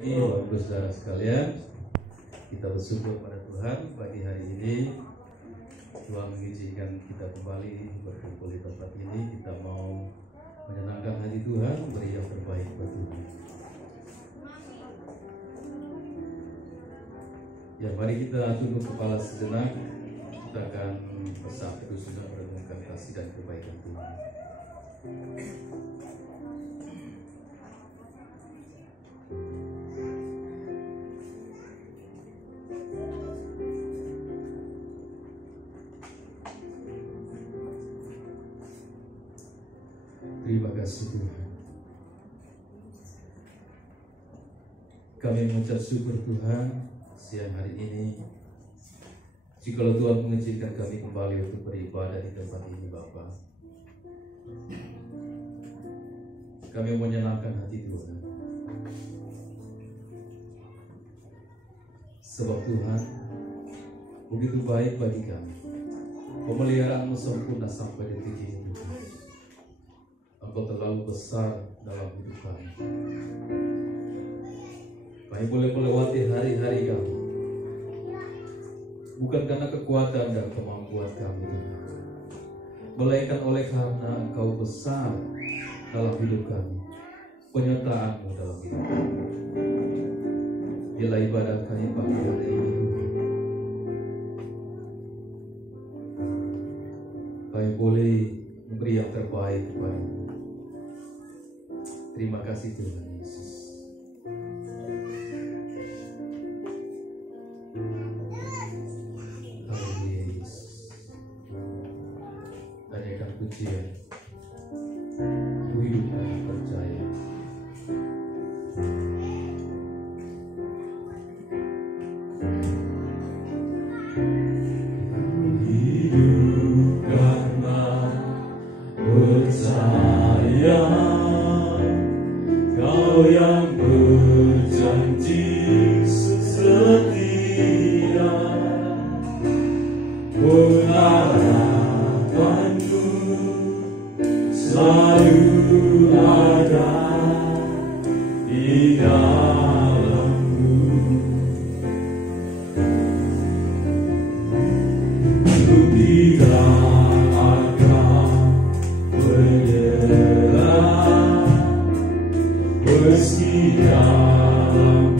Bapak saudara sekalian, kita bersyukur pada Tuhan pagi hari ini. Tuhan mengizinkan kita kembali berkumpul di tempat ini. Kita mau menyenangkan hati Tuhan, beri yang terbaik buat Tuhan. Ya, mari kita tunduk kepala sejenak. Kita akan bersatu sudah merenungkan kasih dan kebaikan Tuhan. Terima kasih Tuhan. Kami mengucap syukur Tuhan siang hari ini. Jikalau Tuhan mengizinkan kami kembali untuk beribadah di tempat ini Bapa, kami menyenangkan hati Tuhan. Sebab Tuhan begitu baik bagi kami. Pemeliharaan-Mu sempurna sampai detik ini. Engkau terlalu besar dalam hidup kami. Kami boleh melewati hari-hari kami, bukan karena kekuatan dan kemampuan kami, melainkan oleh karena Engkau besar dalam hidup kami, penyertaan-Mu dalam hidup kami. Bila ibadah kami pagi hari ini, kami boleh memberi yang terbaik kepada-Mu. Terima kasih Tuhan Yesus. Haleluya Yesus. Nyanyikan pujian. Ku hidup kami percaya. Ku hidup karena percaya. Kau yang berjanji setia, pengharapanku selalu ada di dalam-Mu. Ku tidak akan menyerah meski dalam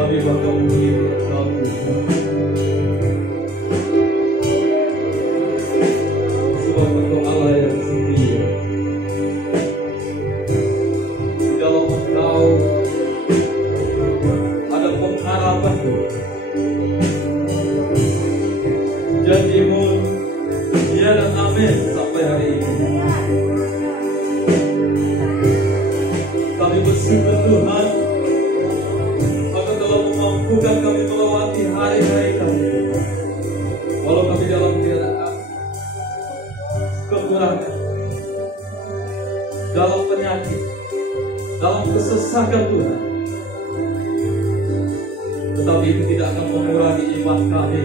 Kami bakal memuliakan Engkau, Tuhan. Sebab Engkau Allah yang setia. Di dalam Engkau ada pengharapan, Tuhan. Janji-Mu ya dan amin sampai hari ini. Kami bersyukur, Tuhan, Engkau telah memampukan kami melewati hari-hari kami. Walau kami dalam keadaan kekurangan, dalam penyakit, dalam kesesakan, Tuhan, tetapi itu tidak akan mengurangi iman kami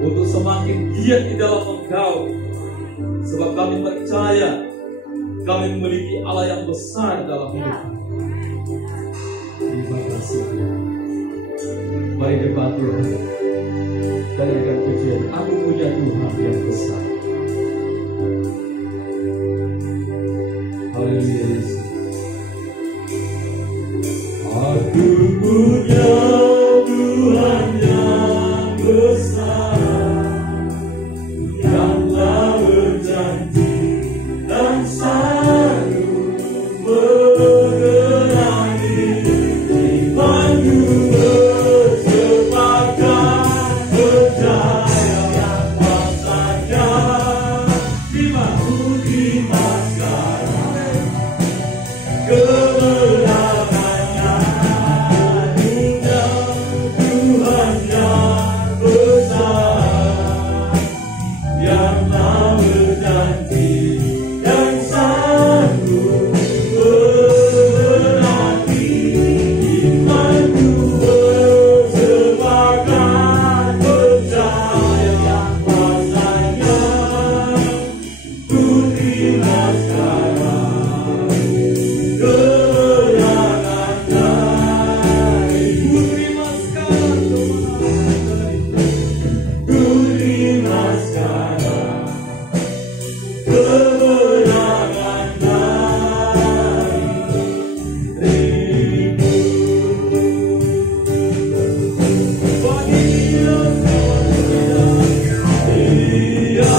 untuk semakin giat di dalam Engkau, sebab kami percaya kami memiliki Allah yang besar dalam hidup kami. Terima kasih. Mari depan Tuhan dan akan pujian. Aku punya Tuhan yang besar. Haleluya Yesus. Aku punya Tuhan yang besar, yang telah berjanji dan selalu menerangi imanku bersepakat percaya kuasanya. Imanku terima sekarang kemenangannya. Punya Tuhan yang besar, yang telah berjanji dan sanggup menerangi imanku bersepakat percaya kuasanya. Ku terima sekarang kemenangan dari. Ku terima sekarang kemenangan. Ku terima sekarang kemenangan dari dirimu. Bagi Dia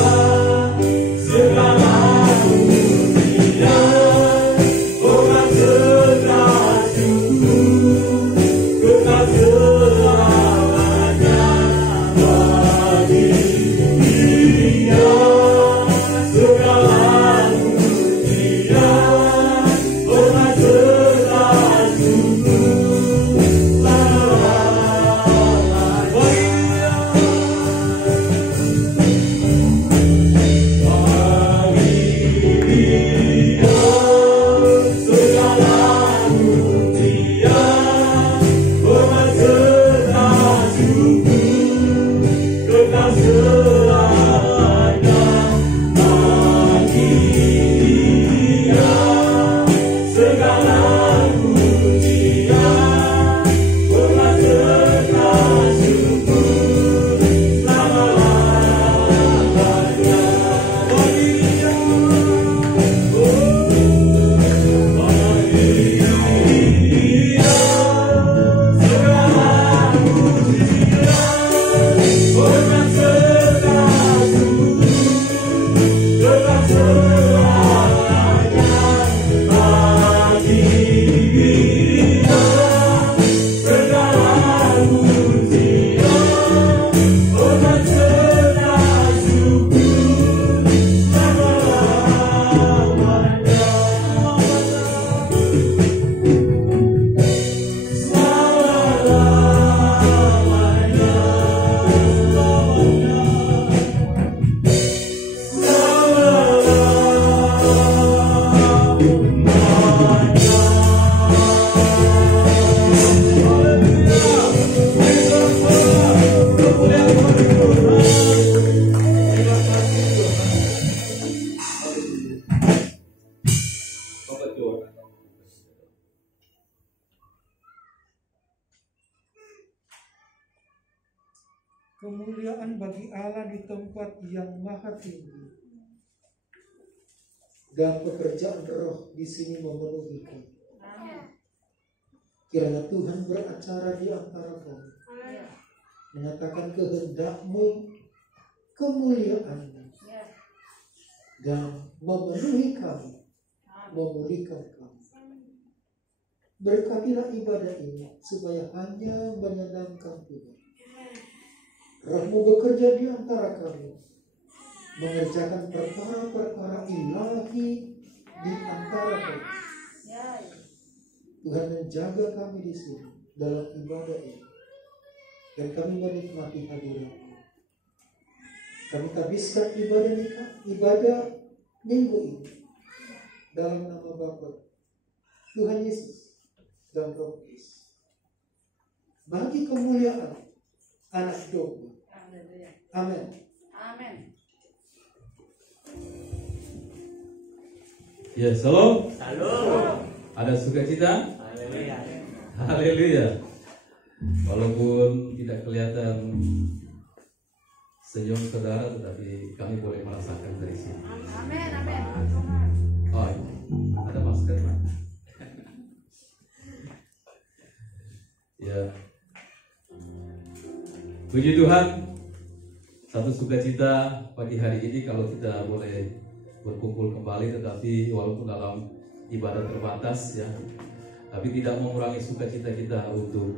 segala pujian, orang segala syukur, kekal selamanya. Bagi Dia segala pujian, orang segala syukur, selamanya. Bagi Dia segala pujian, hormat serta syukur, kekal selamanya. Bagi Dia segala pujian, hormat serta syukur, selama-lamanya. Bagi Dia, Kemuliaan bagi Allah di tempat yang maha tinggi, dan pekerjaan roh di sini memenuhi kami. Kiranya Tuhan beracara di antara kami, menyatakan kehendak-Mu, kemuliaan-Mu, dan memenuhi kami, memulihkan kami. Berkatilah ibadah ini supaya hanya menyenangkan Tuhan. Roh-Mu bekerja di antara kami, mengerjakan perkara-perkara ilahi di antara kami. Tuhan menjaga kami di sini dalam ibadah ini, dan kami menikmati hadirat-Mu. Kami habiskan ibadah minggu ini dalam nama Bapa, Tuhan Yesus, dan Roh Kudus. Bagi kemuliaan Anak Domba. Amin. Amin. Ya, salam. Halo. Ada sukacita? Haleluya. Haleluya. Walaupun tidak kelihatan senyum saudara, tetapi kami boleh merasakan dari sini. Amin. Amin. Oh, ada masker, Pak? Ya. Puji Tuhan, satu sukacita pagi hari ini kalau kita boleh berkumpul kembali, tetapi walaupun dalam ibadah terbatas ya, tapi tidak mengurangi sukacita kita untuk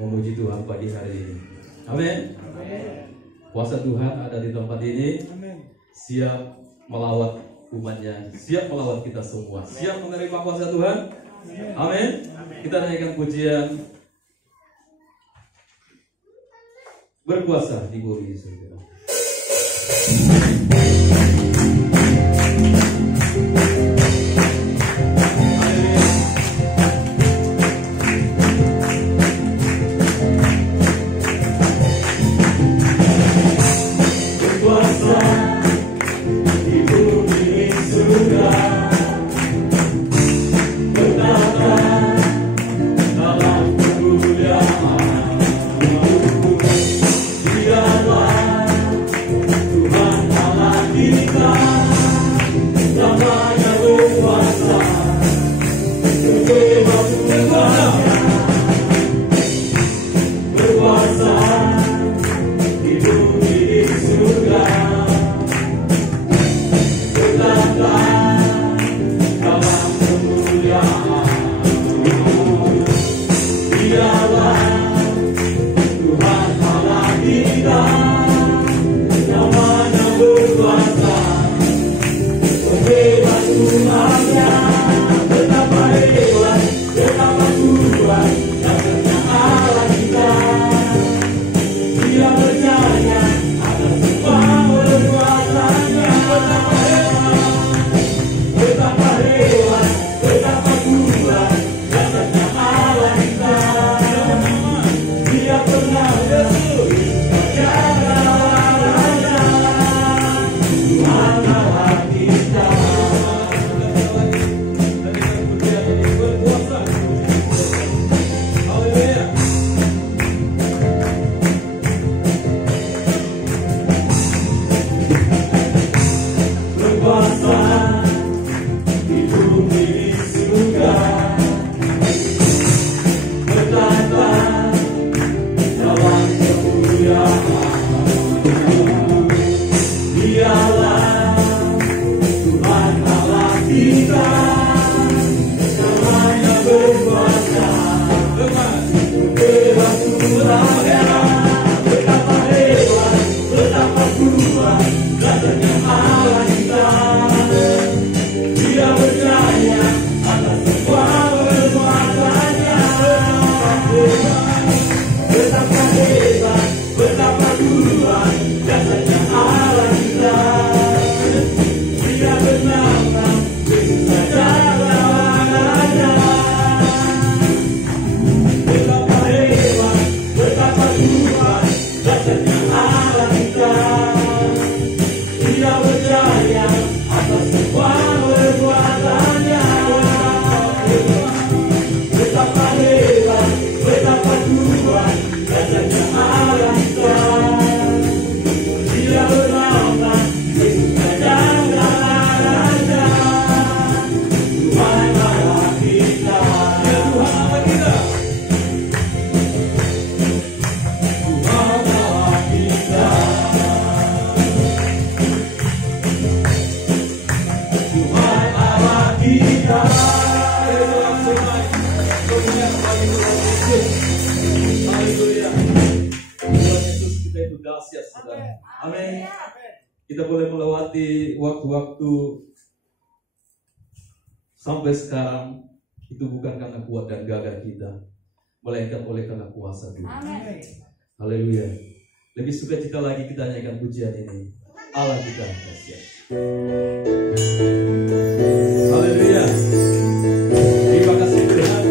memuji Tuhan pagi hari ini. Amin. Kuasa Tuhan ada di tempat ini. Siap melawat umatnya, siap melawat kita semua, siap menerima kuasa Tuhan. Amin. Kita naikkan pujian berkuasa di bumi surga. kita boleh melewati waktu-waktu sampai sekarang, itu bukan karena kuat dan gagah kita, melainkan oleh karena kuasa Tuhan. Haleluya. Lebih sukacita lagi kita nyanyikan pujian ini. Allah kita dahsyat. Haleluya. Terima kasih Tuhan.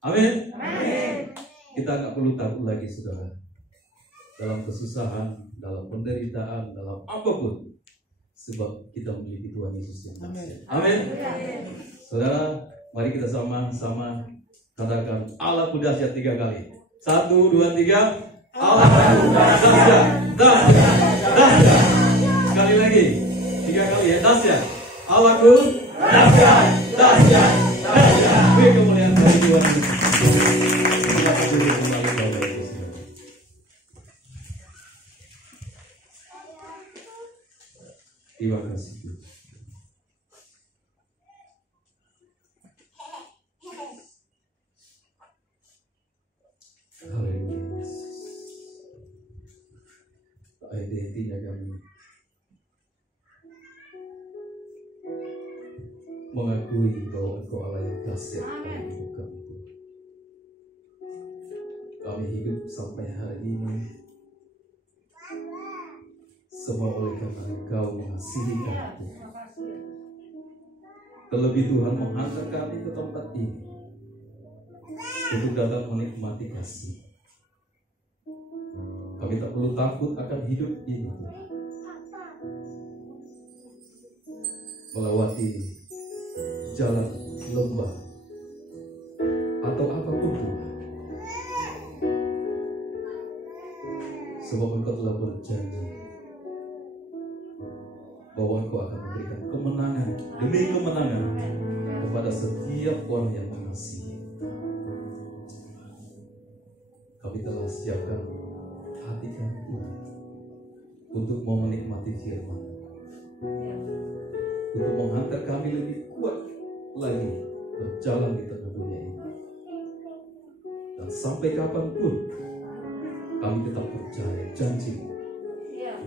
Amin. Kita nggak perlu takut lagi, saudara. Dalam kesusahan, dalam penderitaan, dalam apapun, sebab kita memiliki Tuhan Yesus yang dahsyat. Amin. Saudara, mari kita sama-sama katakan Allahku dahsyat 3 kali. 1, 2, 3. Allahku dahsyat, dahsyat, dahsyat. Sekali lagi, 3 kali ya, dahsyat. Allahku dahsyat, dahsyat, dahsyat. Beri kemuliaan bagi Tuhan Yesus. Silakan duduk kembali Bapak Ibu Saudara. Terima kasih Tuhan. Haleluya. Ayat intinya kami mengakui bahwa Engkau Allah yang dahsyat dalam hidup kami. Kami hidup sampai hari ini semua oleh karena Engkau mengasihi kami. Terlebih Tuhan menghantar kami ke tempat ini untuk dapat menikmati kasih. Kami tak perlu takut akan hidup ini, melewati berjalan lembah atau apapun Tuhan, sebab Engkau telah berjanji bahwa Engkau akan memberikan kemenangan demi kemenangan kepada setiap orang yang mengasihi. Kami telah siapkan hati kami Tuhan untuk mau menikmati firman, untuk menghantar kami lebih kuat lagi berjalan di tengah dunia ini. Dan sampai kapanpun kami tetap percaya janji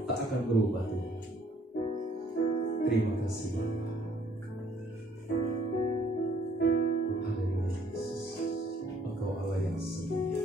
tak akan berubah Tuhan. Terima kasih Bapa. Haleluya Yesus, Engkau Allah yang setia.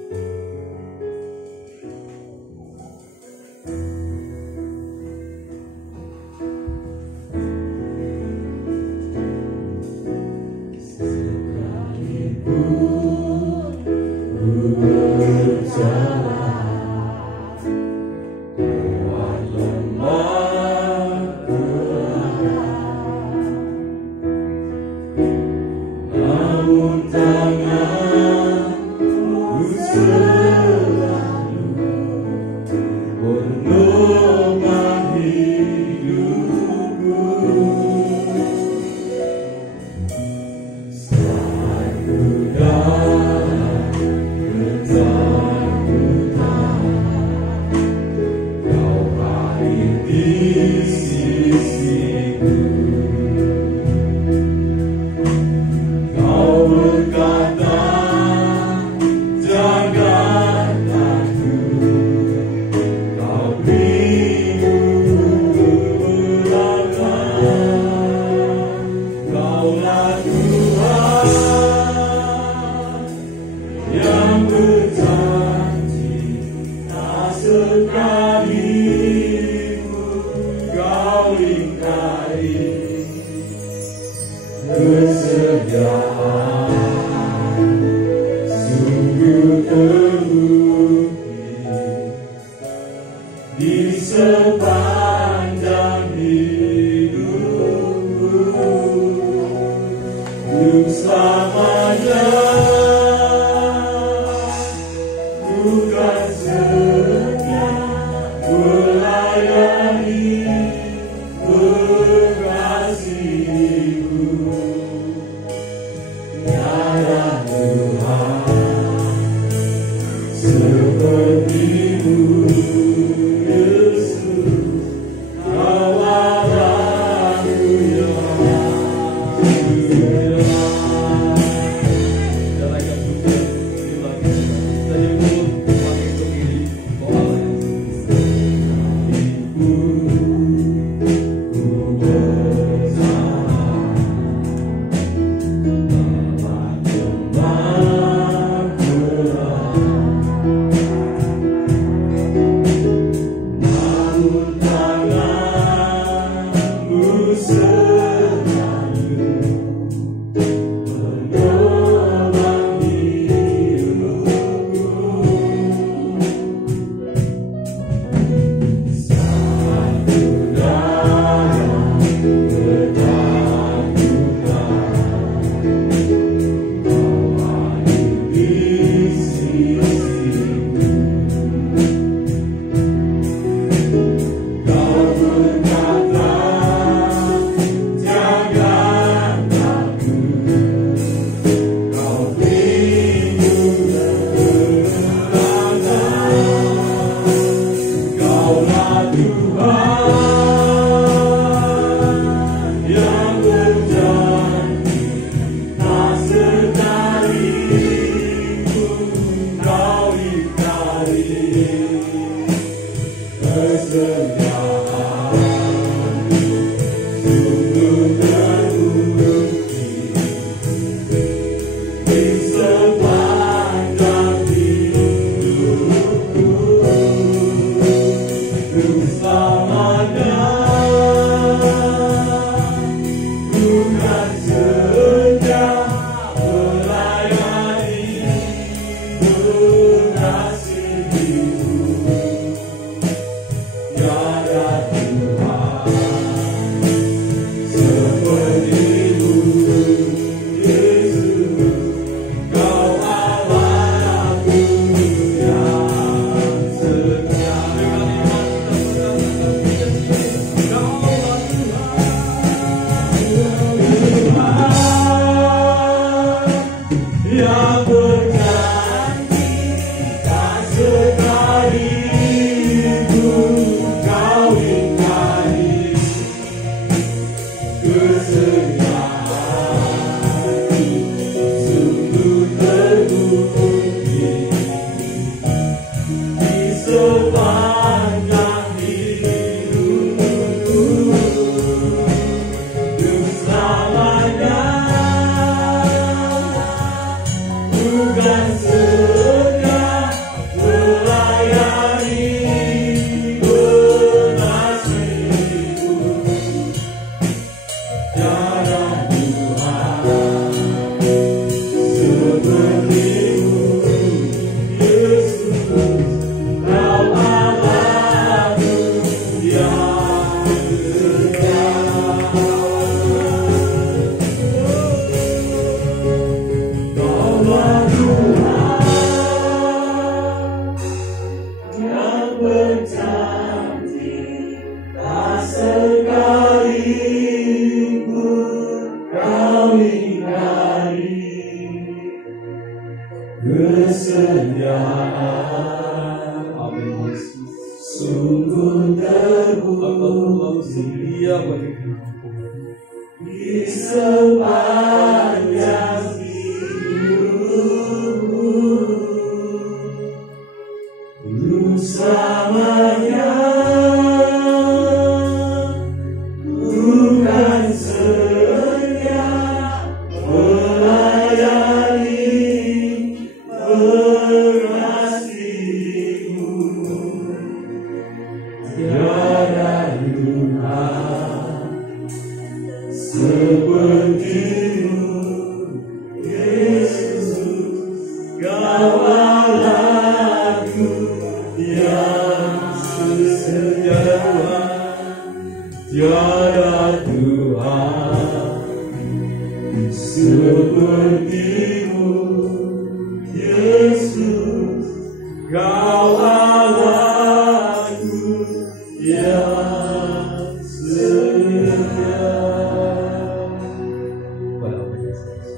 kesetiaan. Amin Yesus. Sungguh terbukti Iya bagi di sepanjang hidupku, untuk selamanya bukan setia melayani mengasihimu. Tiada Tuhan sepertimu, Yesus, Kaulah aku yang setia. Tiada Tuhan sepertimu, Yesus, Kaulah aku yang setia. pada Amin Yesus.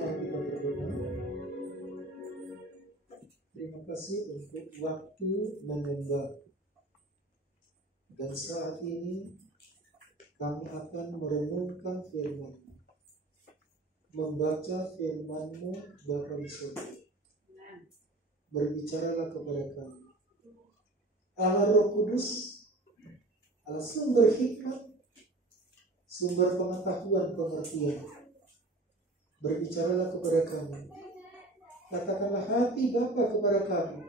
Mari kita berdoa. Terima kasih untuk waktu menyembah. Dan saat ini kami akan merenungkan firman, membaca firman-Mu Bapa di surga. Berbicaralah kepada kami, Allah Roh Kudus, Allah sumber hikmat, sumber pengetahuan pengertian. Berbicaralah kepada kami, katakanlah hati Bapa kepada kami,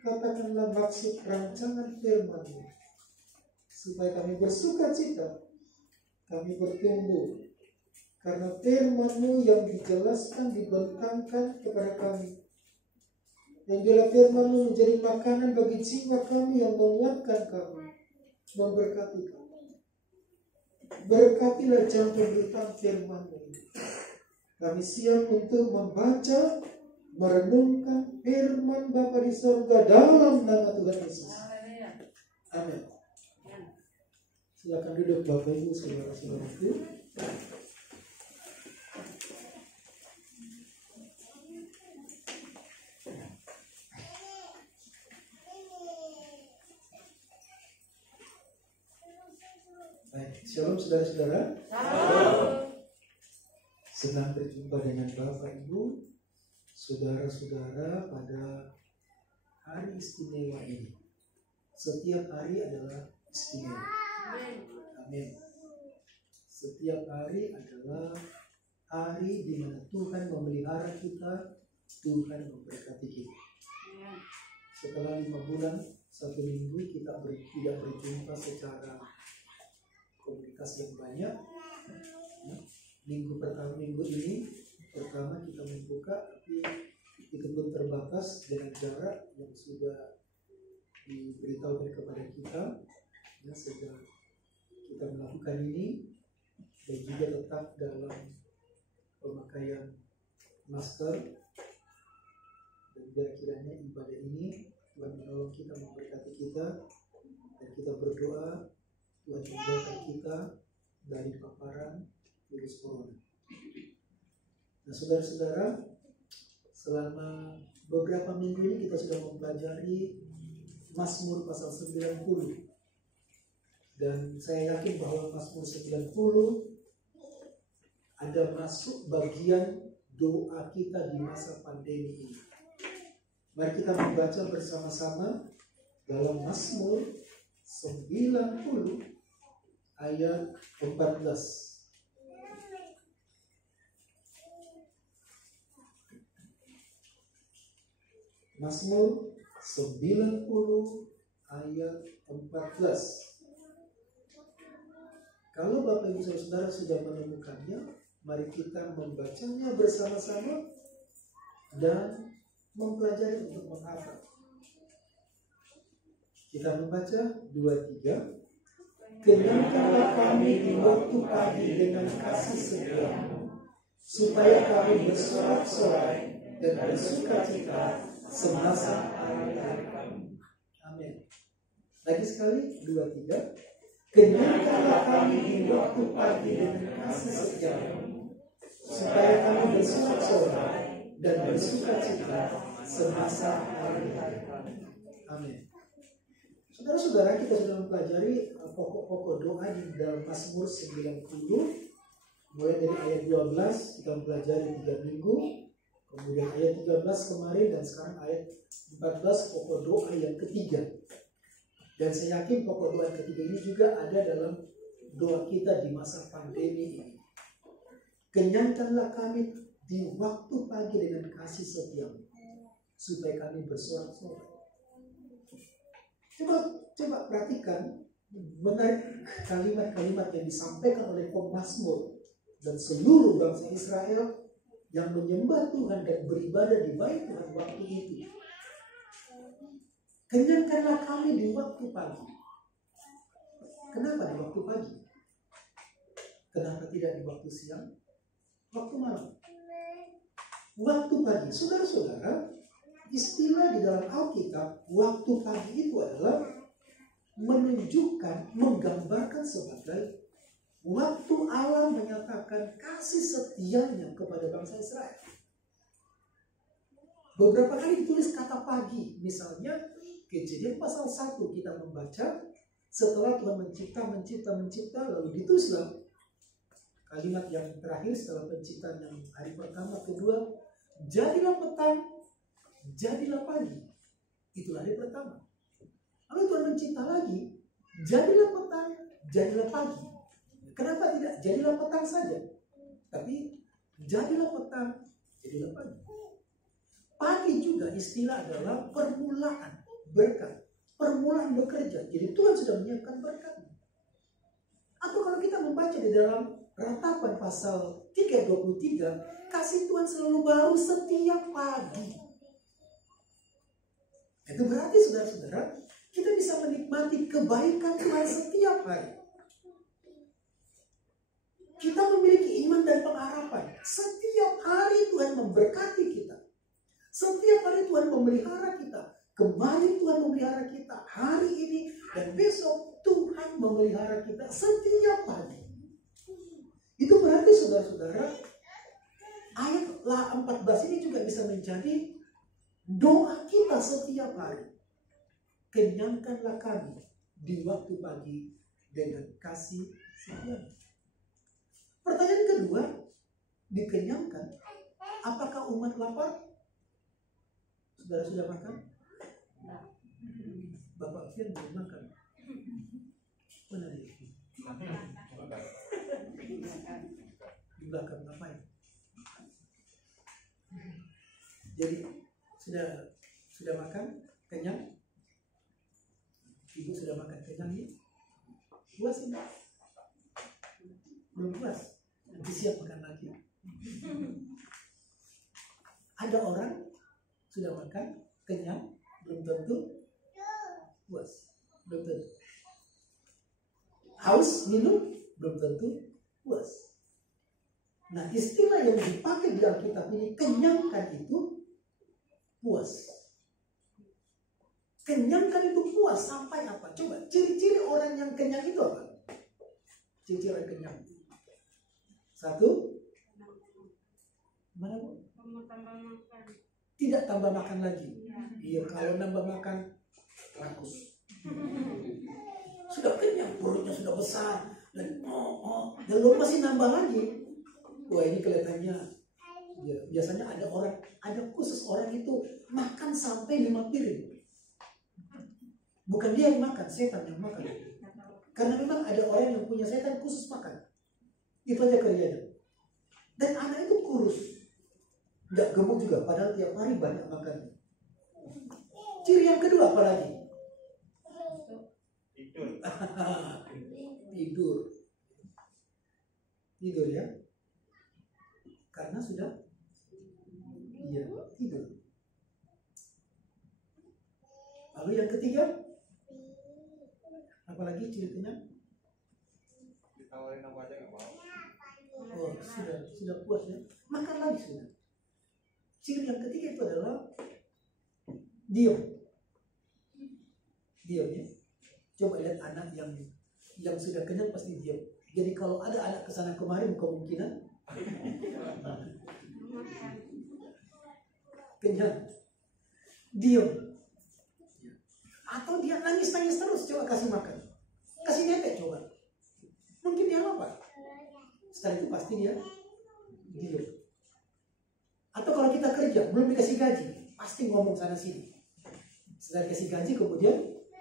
katakanlah maksud rancangan firman-Mu, supaya kami bersuka cita, kami bertumbuh, karena firman-Mu yang dijelaskan, dibentangkan kepada kami, yang bila firman-Mu menjadi makanan bagi jiwa kami, yang menguatkan kami, memberkati kami. Berkatilah jam pemberitaan firman-Mu ini. Kami siap untuk membaca, merenungkan firman Bapa di surga dalam nama Tuhan Yesus. Amin. Silakan duduk Bapak Ibu saudara-saudaraku. Baik, shalom saudara-saudara. Senang berjumpa dengan Bapak Ibu, saudara-saudara pada hari istimewa ini. Setiap hari adalah istimewa. Amin. Setiap hari adalah hari di mana Tuhan memelihara kita, Tuhan memberkati kita. Setelah 5 bulan, 1 minggu kita tidak berjumpa secara komunitas yang banyak. Minggu ini pertama kita membuka, tapi itu pun terbatas dengan jarak yang sudah diberitahukan kepada kita. Sejak kita melakukan ini, dan juga tetap dalam pemakaian masker, dan kira-kiranya ibadah ini Tuhan menolong kita, memberkati kita, dan kita berdoa Tuhan menjauhkan kita dari paparan virus corona. Nah, saudara-saudara, selama beberapa minggu ini kita sudah mempelajari Mazmur pasal 90. Dan saya yakin bahwa Mazmur 90 ada masuk bagian doa kita di masa pandemi ini. Mari kita membaca bersama-sama dalam Mazmur 90 ayat 14. Mazmur 90 ayat 14. Kalau Bapak Ibu Saudara sudah menemukannya, mari kita membacanya bersama-sama dan mempelajari untuk menghafal. Kita membaca 2-3. Kenyangkanlah kami di waktu pagi dengan kasih setia-Mu, supaya kami bersorak-sorai dan bersuka cita semasa hari kami. Amin. Lagi sekali 2-3. Kenyangkanlah kami di waktu pagi dengan kasih setiamu, supaya kami bersorak-sorai dan bersuka cita semasa hari-hari. Amin. Saudara-saudara, kita sudah mempelajari pokok-pokok doa di dalam Mazmur 90. Mulai dari ayat 12 kita mempelajari 3 minggu, kemudian ayat 13 kemarin, dan sekarang ayat 14 pokok doa yang ketiga. Dan saya yakin pokok doa yang ketiga ini juga ada dalam doa kita di masa pandemi ini. Kenyangkanlah kami di waktu pagi dengan kasih setiamu, supaya kami bersorak-sorai. Coba perhatikan menarik kalimat-kalimat yang disampaikan oleh pemazmur dan seluruh bangsa Israel yang menyembah Tuhan dan beribadah di bait Tuhan waktu itu. Kenyangkanlah kami di waktu pagi. Kenapa di waktu pagi? Kenapa tidak di waktu siang? Waktu malam. Waktu pagi. Saudara-saudara, istilah di dalam Alkitab waktu pagi itu adalah menunjukkan, menggambarkan sebagai waktu Allah menyatakan kasih setianya kepada bangsa Israel. Beberapa kali ditulis kata pagi. Misalnya Kejadian pasal 1 kita membaca, setelah Tuhan mencipta, lalu ditulislah kalimat yang terakhir setelah penciptaan yang hari pertama, kedua, jadilah petang, jadilah pagi. Itu hari pertama. Lalu Tuhan mencipta lagi, jadilah petang, jadilah pagi. Kenapa tidak jadilah petang saja? Tapi jadilah petang, jadilah pagi. Pagi juga istilah adalah permulaan berkat, permulaan bekerja. Jadi Tuhan sudah menyiapkan berkat. Atau kalau kita membaca di dalam Ratapan pasal 3:23, kasih Tuhan selalu baru setiap pagi. Itu berarti saudara-saudara, kita bisa menikmati kebaikan Tuhan setiap hari. Kita memiliki iman dan pengharapan. Setiap hari Tuhan memberkati kita. Setiap hari Tuhan memelihara kita. Kemarin Tuhan memelihara kita, hari ini dan besok Tuhan memelihara kita setiap pagi. Itu berarti saudara-saudara, ayat 14 ini juga bisa menjadi doa kita setiap hari. Kenyangkanlah kami di waktu pagi dengan kasih setiamu. Pertanyaan kedua, dikenyangkan, apakah umat lapar? Saudara sudah makan? Bapak Fian belum makan. Mana dia? Di belakang ngapain? Jadi sudah makan? Kenyang? Ibu sudah makan kenyang ya? Puas ini? Belum puas? Nanti siap makan lagi. Ada orang sudah makan kenyang, belum tentu puas, belum tentu. Haus minum, belum tentu puas. Nah, istilah yang dipakai di Alkitab ini, kenyangkan itu puas. Kenyangkan itu puas sampai apa? Coba, ciri-ciri orang yang kenyang itu apa? Ciri-ciri orang kenyang. Satu, mana Bu? Tidak tambah makan lagi. Iya, kalau nambah makan rakus. Sudah kenyang, perutnya sudah besar dan lalu masih nambah lagi. Wah, ini kelihatannya ya, biasanya ada khusus orang itu makan sampai 5 piring. Bukan dia yang makan, setan yang makan. Karena memang ada orang yang punya setan khusus makan. Itu aja kerjanya. Dan anak itu kurus, nggak gemuk juga, padahal tiap hari banyak makan. Ciri yang kedua apa lagi? Tidur ya, karena sudah tidur. Lalu yang ketiga, apalagi ciri kenyang? Ditawarin apa aja nggak mau. Oh, sudah puas ya, makan lagi sudah. Ciri yang ketiga itu adalah diam ya. Coba lihat anak yang Yang sudah kenyang pasti diam. Jadi kalau ada anak kesana kemarin kemungkinan kenyang, diam. Atau dia nangis-nangis terus, coba kasih makan. Kasih netek coba. Mungkin dia apa? Setelah itu pasti dia diam. Atau kalau kita kerja, belum dikasih gaji, pasti ngomong sana sini. Setelah dikasih gaji kemudian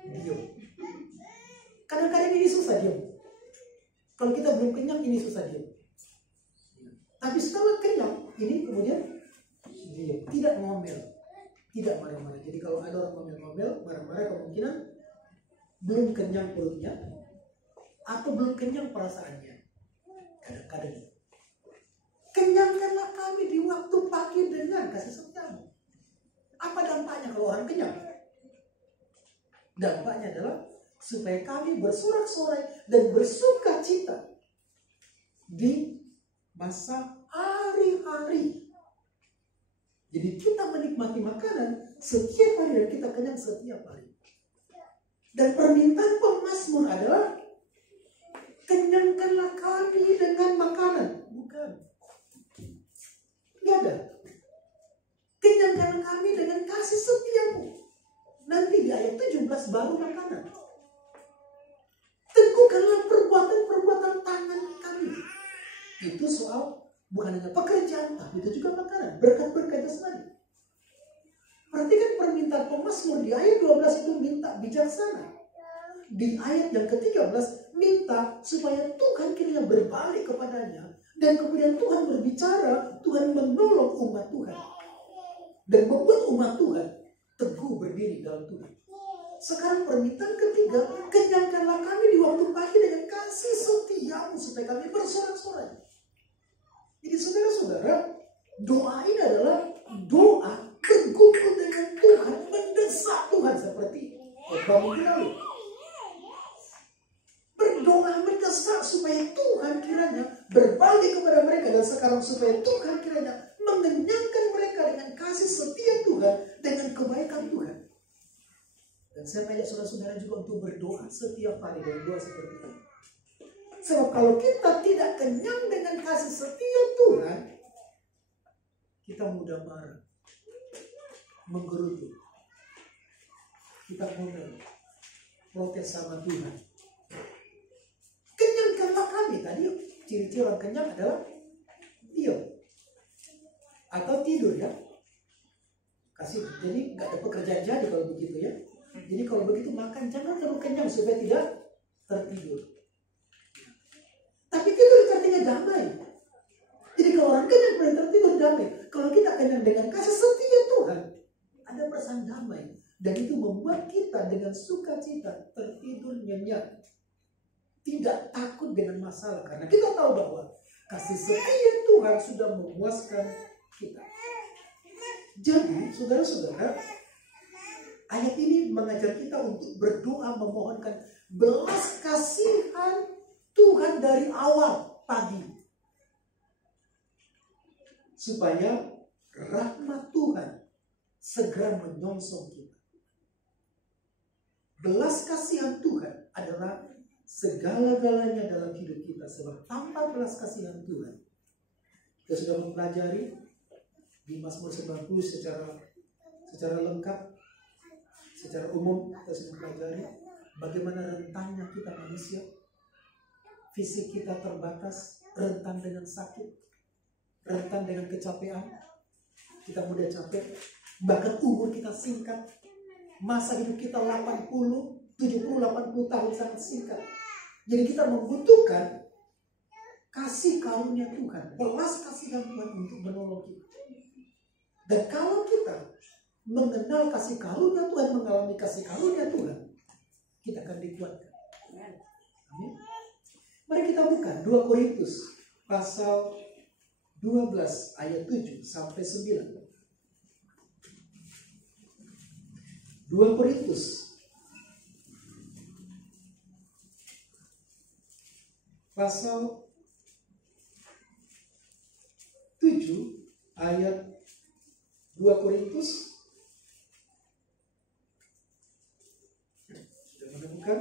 diam. Kadang-kadang ini susah diam. Kalau kita belum kenyang ini susah diam. Tapi setelah kenyang ini kemudian diam, tidak ngomel, tidak marah-marah. Jadi kalau ada orang ngomel-ngomel, marah-marah, kemungkinan belum kenyang perutnya atau belum kenyang perasaannya. Kadang-kadang kenyangkanlah kami di waktu pagi dengan kasih setiamu. Apa dampaknya kalau orang kenyang? Dampaknya adalah supaya kami bersorak-sorai dan bersuka cita di masa hari-hari. Jadi kita menikmati makanan setiap hari dan kita kenyang setiap hari. Dan permintaan pemazmur adalah kenyangkanlah kami dengan makanan. Bukan. Tidak ada. Kenyangkanlah kami dengan kasih setiamu. Nanti di ayat 17 baru makanan. Teguhkanlah perbuatan-perbuatan tangan kami. Itu soal bukan hanya pekerjaan, tapi itu juga makanan. Berkat-berkat jasmani. Perhatikan permintaan pemazmur di ayat 12 itu minta bijaksana. Di ayat yang ke-13 minta supaya Tuhan kiranya berbalik kepadanya. Dan kemudian Tuhan berbicara, Tuhan menolong umat Tuhan. Dan membuat umat Tuhan teguh berdiri dalam Tuhan. Sekarang permintaan ketiga, kenyangkanlah kami di waktu pagi dengan kasih setiamu supaya kami bersorak-sorai. Jadi saudara-saudara, doa ini adalah doa bergumul dengan Tuhan, mendesak Tuhan seperti bangun lalu. Berdoa mendesak supaya Tuhan kiranya berbalik kepada mereka, dan sekarang supaya Tuhan kiranya mengenyangkan mereka dengan kasih setia Tuhan, dengan kebaikan Tuhan. Dan saya ajak saudara-saudara juga untuk berdoa setiap hari dan doa seperti ini. Sebab kalau kita tidak kenyang dengan kasih setia Tuhan, kita mudah marah, menggerutu, kita ngomel, protes sama Tuhan. Kenyangkanlah kami. Tadi ciri-ciri orang kenyang adalah diam atau tidur ya. Jadi nggak ada pekerjaan jadi kalau begitu ya. Jadi kalau begitu makan jangan terlalu kenyang supaya tidak tertidur. Tapi tidur artinya damai. Jadi kalau orang kenyang boleh tertidur damai. Kalau kita kenyang dengan kasih setia Tuhan, ada perasaan damai. Dan itu membuat kita dengan sukacita tertidur nyenyak. Tidak takut dengan masalah. Karena kita tahu bahwa kasih setia Tuhan sudah memuaskan kita. Jadi saudara-saudara, ayat ini mengajar kita untuk berdoa memohonkan belas kasihan Tuhan dari awal pagi. Supaya rahmat Tuhan segera menyongsong kita. Belas kasihan Tuhan adalah segala-galanya dalam hidup kita. Sebab tanpa belas kasihan Tuhan, kita sudah mempelajari di Mazmur 90 secara lengkap, secara umum kita sudah mempelajari bagaimana rentannya kita manusia. Fisik kita terbatas, rentan dengan sakit, rentan dengan kecapean. Kita mudah capek, bahkan umur kita singkat. Masa hidup kita 80, 70, 80 tahun sangat singkat. Jadi kita membutuhkan kasih karunia Tuhan, belas kasihan Tuhan untuk menolong kita. Dan kalau kita mengenal kasih karunia Tuhan, mengalami kasih karunia Tuhan, kita akan dikuatkan. Amin. Mari kita buka 2 Korintus pasal 12 ayat 7 sampai 9. 2 Korintus pasal 7 ayat 2 Korintus. Sudah menemukan?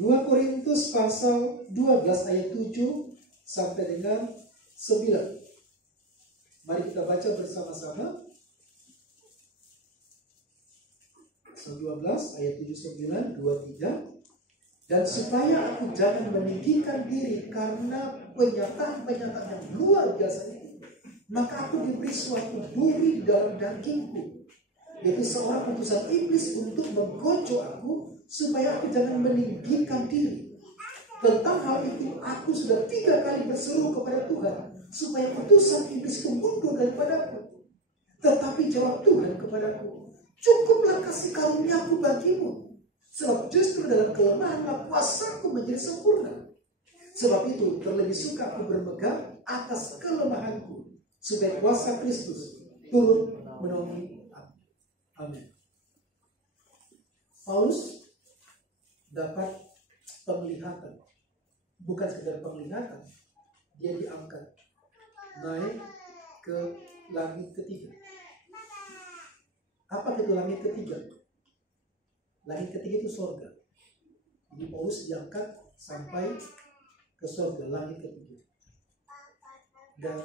2 Korintus pasal 12 ayat 7 sampai dengan 9. Mari kita baca bersama-sama. Pasal 12 ayat 7, 9, 2, 3. Dan supaya aku jangan meninggikan diri karena penyataan-penyataan yang luar biasa itu, maka aku diberi suatu duri di dalam dagingku, yaitu seorang utusan iblis untuk menggonjol aku, supaya aku jangan meninggikan diri. Tentang hal itu aku sudah 3 kali berseru kepada Tuhan, supaya utusan iblis mundur daripadaku. Tetapi jawab Tuhan kepadaku, cukuplah kasih karuniaku bagimu, sebab justru dalam kelemahanlah kuasaku menjadi sempurna. Sebab itu terlebih suka aku bermegang atas kelemahanku, supaya kuasa Kristus turut menolongi aku. Amin. Paulus dapat penglihatan, bukan sekedar penglihatan, dia diangkat naik ke langit ketiga. Apa itu langit ketiga? Langit ketiga itu surga. Jadi Paulus diangkat sampai ke surga, langit ketiga. Dan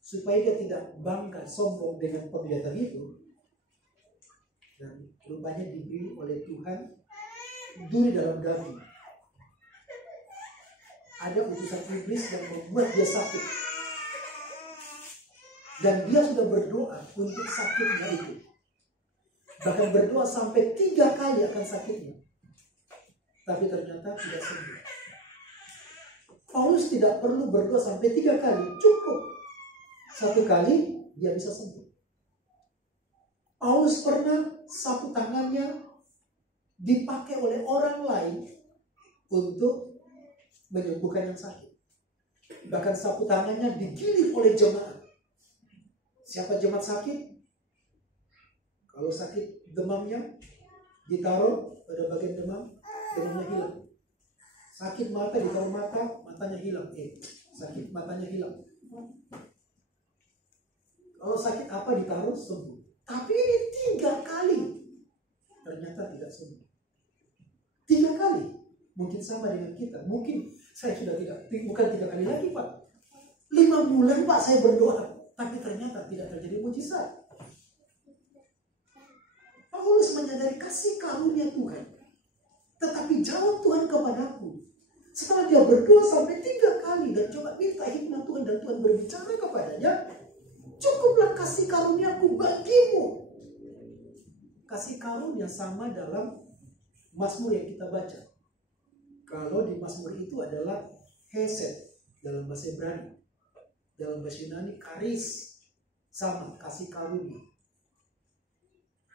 supaya dia tidak bangga sombong dengan penglihatan itu, dan rupanya diberi oleh Tuhan duri dalam daging. Ada utusan iblis yang membuat dia sakit, dan dia sudah berdoa untuk sakitnya itu. Bahkan berdoa sampai 3 kali akan sakitnya, tapi ternyata tidak sembuh. Paulus tidak perlu berdoa sampai 3 kali, cukup 1 kali dia bisa sembuh. Paulus pernah sapu tangannya dipakai oleh orang lain untuk menyembuhkan yang sakit. Bahkan sapu tangannya digilir oleh jemaat. Siapa jemaat sakit? Kalau sakit demamnya ditaruh pada bagian demam, demamnya hilang. Sakit mata ditaruh mata, matanya hilang. Sakit matanya hilang. Kalau sakit apa ditaruh, sembuh. Tapi ini 3 kali ternyata tidak sembuh. 3 kali. Mungkin sama dengan kita. Mungkin saya sudah bukan 3 kali lagi, Pak. 5 bulan Pak saya berdoa, tapi ternyata tidak terjadi mujizat. Paulus menyadari kasih karunia Tuhan, tetapi jawab Tuhan kepadaku. Setelah dia berdoa sampai 3 kali dan coba minta hikmat Tuhan, dan Tuhan berbicara kepadanya, cukuplah kasih karuniaku bagimu. Kasih karunia sama dalam Mazmur yang kita baca. Kalau di Mazmur itu adalah hesed dalam bahasa Ibrani, dalam bahasa Yunani karis, sama kasih karunia.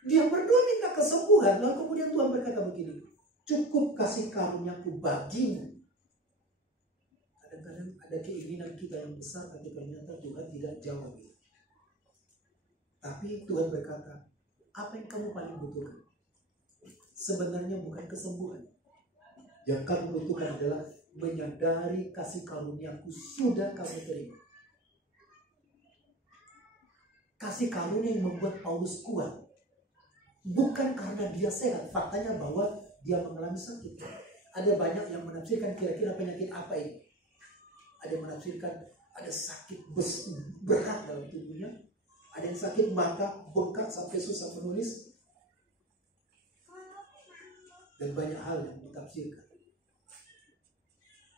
Dia berdoa minta kesembuhan, lalu kemudian Tuhan berkata begini, cukup kasih karuniaku bagimu. Kadang-kadang ada keinginan kita yang besar, tapi ternyata Tuhan tidak jawab. Tapi Tuhan berkata, apa yang kamu paling butuhkan? Sebenarnya bukan kesembuhan. Yang kamu butuhkan adalah menyadari kasih karuniaku sudah kamu terima. Kasih karunia yang membuat Paulus kuat. Bukan karena dia sehat, faktanya bahwa dia mengalami sakit. Ada banyak yang menafsirkan kira-kira penyakit apa ini. Ada yang menafsirkan ada sakit berat dalam tubuhnya. Ada yang sakit mata, bengkak sampai susah menulis. Dan banyak hal yang ditafsirkan.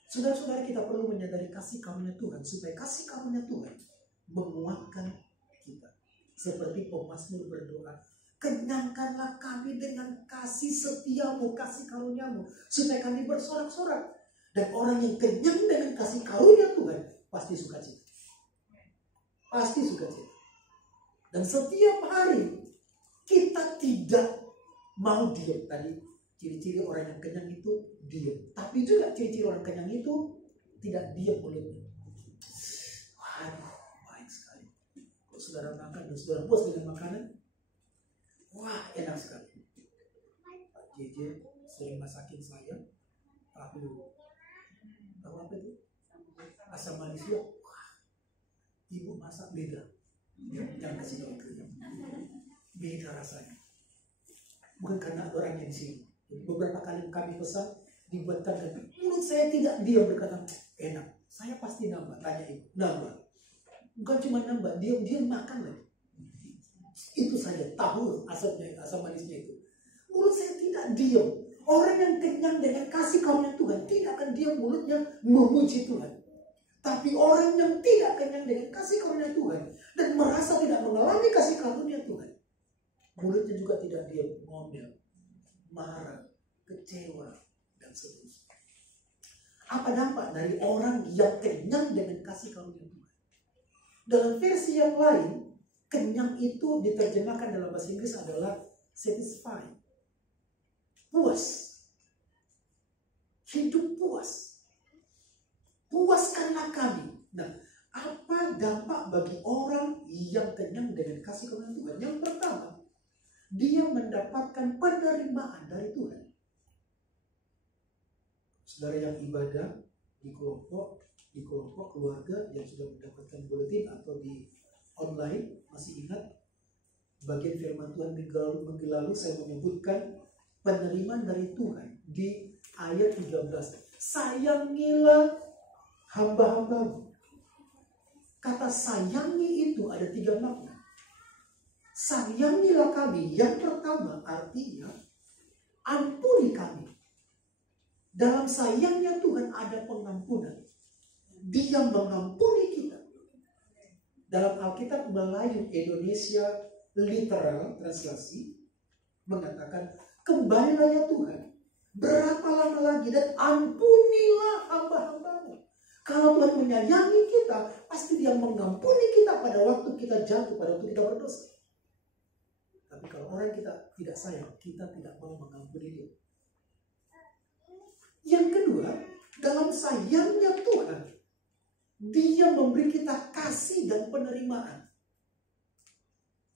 Saudara-saudara, kita perlu menyadari kasih karunia Tuhan, supaya kasih karunia Tuhan menguatkan kita. Seperti pemazmur berdoa, kenyangkanlah kami dengan kasih setiamu, kasih karuniamu, supaya kami bersorak-sorak. Dan orang yang kenyang dengan kasih karunia Tuhan pasti sukacita. Pasti sukacita. Dan setiap hari kita tidak mau diam. Tadi ciri-ciri orang yang kenyang itu diam. Tapi juga ciri-ciri orang kenyang itu tidak diam mulutnya. Waduh, baik sekali. Kalau saudara makan dan saudara puas dengan makanan, wah, enak sekali. Pak JJ sering masakin saya tahu apa itu? Asam manisnya. Wah, ibu masak beda. Jangan kasih tahu itu. Beda rasanya. Bukan karena ada orangnya di sini. Beberapa kali kami pesan dibuatkan dan mulut saya tidak diam berkata enak. Saya pasti nambah, tanya ibu, nambah. Bukan cuma nambah, diam-diam makan lagi. Itu saja, tahu asamnya, asam manisnya itu. Mulut saya tidak diam. Orang yang kenyang dengan kasih karunia Tuhan tidak akan diam mulutnya memuji Tuhan. Tapi orang yang tidak kenyang dengan kasih karunia Tuhan dan merasa tidak mengalami kasih karunia Tuhan, mulutnya juga tidak diam, ngomel, marah, kecewa, dan seterusnya. Apa dampak dari orang yang kenyang dengan kasih karunia Tuhan? Dalam versi yang lain, kenyang itu diterjemahkan dalam bahasa Inggris adalah satisfied. Puas. Hidup puas. Puaskanlah kami. Nah, apa dampak bagi orang yang kenyang dengan kasih karunia Tuhan? Yang pertama, dia mendapatkan penerimaan dari Tuhan. Saudara yang ibadah di kelompok keluarga yang sudah mendapatkan bulletin atau di online, masih ingat bagian firman Tuhan minggu lalu saya menyebutkan penerimaan dari Tuhan di ayat 13. Sayangilah hamba-hambamu. Kata sayangi itu ada 3 makna. Sayangilah kami. Yang pertama artinya ampuni kami. Dalam sayangnya Tuhan ada pengampunan. Dia mengampuni kita. Dalam Alkitab Melayu Indonesia literal translasi mengatakan, kembalilah ya Tuhan, berapa lama lagi dan ampunilah hamba-hambamu. Kalau Tuhan menyayangi kita, pasti Dia mengampuni kita pada waktu kita jatuh, pada waktu kita berdosa. Tapi kalau orang kita tidak sayang, kita tidak mau mengampuni Dia. Yang kedua, dalam sayangnya Tuhan, Dia memberi kita kasih dan penerimaan.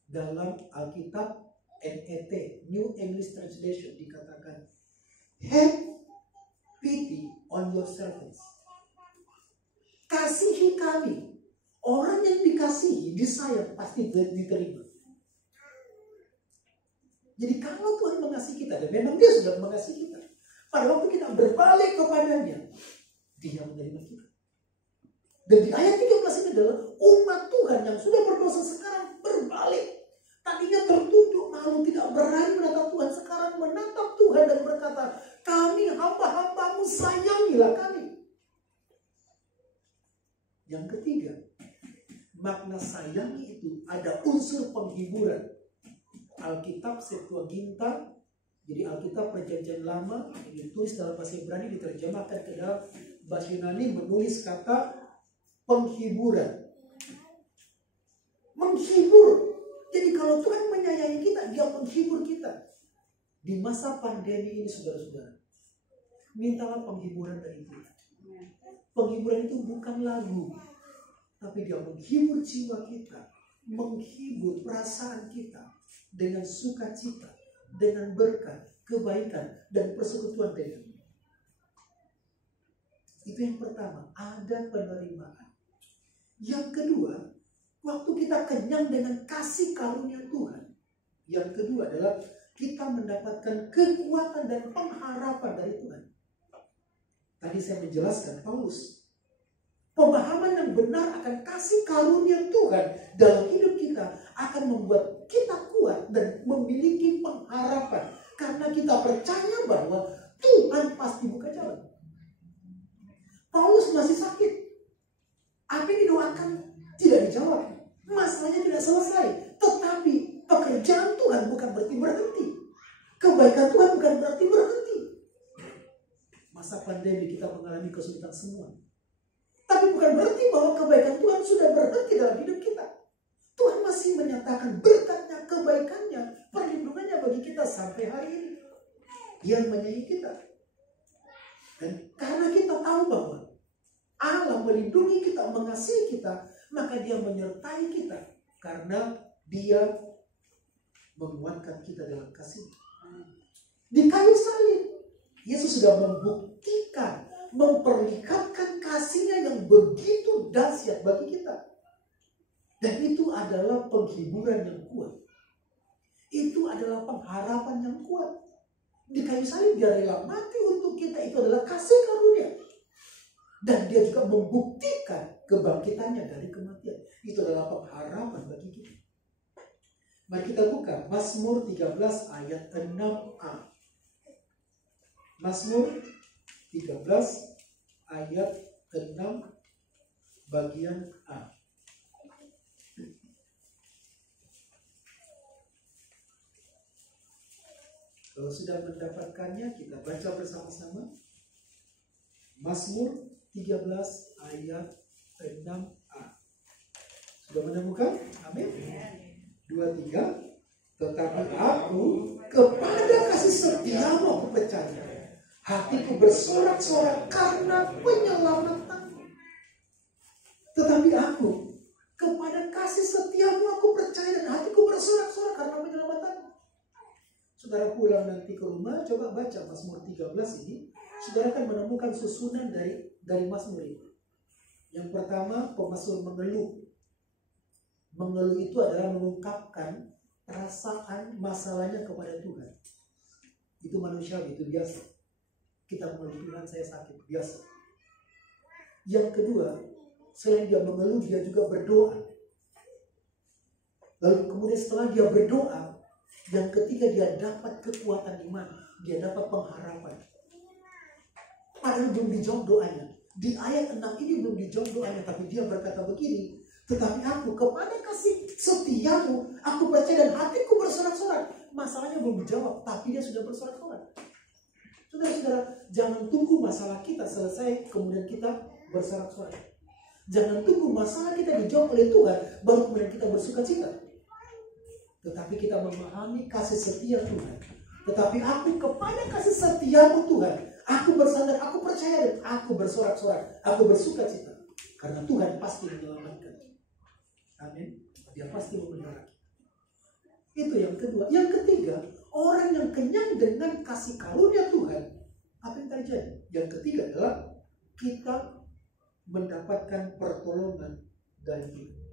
Dalam Alkitab NET, New English Translation, dikatakan, have pity on your servants. Kasihi kami. Orang yang dikasihi, disayang, pasti diterima. Jadi kalau Tuhan mengasihi kita, dan memang Dia sudah mengasihi kita, pada waktu kita berbalik kepadanya, Dia menerima kita. Dan di ayat 13 ini adalah umat Tuhan yang sudah berdosa sekarang berbalik. Tadinya tertunduk malu, tidak berani menatap Tuhan. Sekarang menatap Tuhan dan berkata, kami hamba-hambamu, sayangilah kami. Yang ketiga, makna sayangi itu ada unsur penghiburan. Alkitab Septuaginta, jadi Alkitab Perjanjian Lama, ditulis dalam bahasa Ibrani, diterjemahkan ke dalam bahasa Yunani, menulis kata penghiburan. Menghibur. Jadi kalau Tuhan menyayangi kita, Dia menghibur kita. Di masa pandemi ini, saudara-saudara, mintalah penghiburan dari Tuhan. Penghiburan itu bukan lagu, tapi Dia menghibur jiwa kita, menghibur perasaan kita dengan sukacita, dengan berkat, kebaikan, dan persekutuan dengan Dia. Itu yang pertama, ada penerimaan. Yang kedua, waktu kita kenyang dengan kasih karunia Tuhan. Yang kedua adalah kita mendapatkan kekuatan dan pengharapan dari Tuhan. Tadi saya menjelaskan Paulus. Pemahaman yang benar akan kasih karunia Tuhan dalam hidup kita akan membuat kita kuat dan memiliki pengharapan. Karena kita percaya bahwa Tuhan pasti buka jalan. Paulus masih sakit. Apa yang didoakan tidak dijawab. Masalahnya tidak selesai. Tetapi pekerjaan Tuhan bukan berarti berhenti. Kebaikan Tuhan bukan berarti berhenti. Masa pandemi kita mengalami kesulitan semua. Tapi bukan berarti bahwa kebaikan Tuhan sudah berhenti dalam hidup kita. Tuhan masih menyatakan berkatnya, kebaikannya, perlindungannya bagi kita sampai hari ini. Dia menyayangi kita. Dan karena kita tahu bahwa Allah melindungi kita, mengasihi kita, maka Dia menyertai kita. Karena Dia menguatkan kita dalam kasih. Di kayu salib, Yesus sudah membuktikan, memperlihatkan kasih-Nya yang begitu dahsyat bagi kita. Dan itu adalah penghiburan yang kuat. Itu adalah pengharapan yang kuat. Di kayu salib dia rela mati untuk kita, itu adalah kasih karunia. Dan dia juga membuktikan kebangkitannya dari kematian. Itu adalah pengharapan bagi kita. Mari kita buka Mazmur 13 ayat 6a. Mazmur 13 ayat 6 bagian A. Kalau sudah mendapatkannya, kita baca bersama-sama. Mazmur 13 ayat 6a. Sudah menemukan? Amin. 2, 3. Tetapi aku kepada kasih setiamu aku percaya. Hatiku bersorak-sorak karena penyelamatanmu. Tetapi aku kepada kasih setiamu aku percaya, dan hatiku bersorak-sorak karena penyelamatanmu. Saudara pulang nanti ke rumah, coba baca Mazmur 13 ini. Saudara akan menemukan susunan dari Mazmur ini. Yang pertama, pemazmur mengeluh. Mengeluh itu adalah mengungkapkan perasaan masalahnya kepada Tuhan. Itu manusiawi, itu biasa. Kita mengeluh, Tuhan saya sakit, biasa. Yang kedua, selain dia mengeluh, dia juga berdoa. Lalu kemudian setelah dia berdoa, yang ketiga dia dapat kekuatan iman, dia dapat pengharapan. Padahal belum dijawab doanya. Di ayat 6 ini belum dijawab doanya, tapi dia berkata begini, tetapi aku kepada kasih setiamu aku percaya dan hatiku bersorak-sorak. Masalahnya belum dijawab, tapi dia sudah bersorak-sorak. Saudara-saudara, jangan tunggu masalah kita selesai kemudian kita bersorak-sorak. Jangan tunggu masalah kita dijawab oleh Tuhan baru kemudian kita bersuka cita. Tetapi kita memahami kasih setia Tuhan. Tetapi aku kepada kasih setiamu Tuhan, aku bersandar, aku percaya, dan aku bersorak-sorak, aku bersuka cita. Karena Tuhan pasti menyelamatkan. Amin. Dia pasti memelihara kita. Itu yang kedua. Yang ketiga, orang yang kenyang dengan kasih karunia Tuhan, apa yang terjadi? Yang ketiga adalah kita mendapatkan pertolongan dari Tuhan.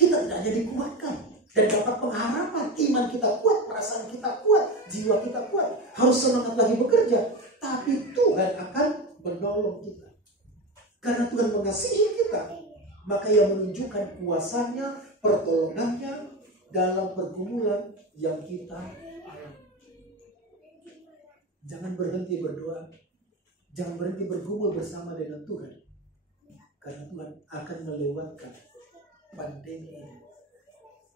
Kita tidak hanya dikuatkan dan dapat pengharapan, iman kita kuat, perasaan kita kuat, jiwa kita kuat, harus semangat lagi bekerja, tapi Tuhan akan menolong kita. Karena Tuhan mengasihi kita, maka Ia menunjukkan kuasanya, pertolongannya dalam pergumulan yang kita alami. Jangan berhenti berdoa, jangan berhenti bergumul bersama dengan Tuhan, karena Tuhan akan melewatkan pandemi ini.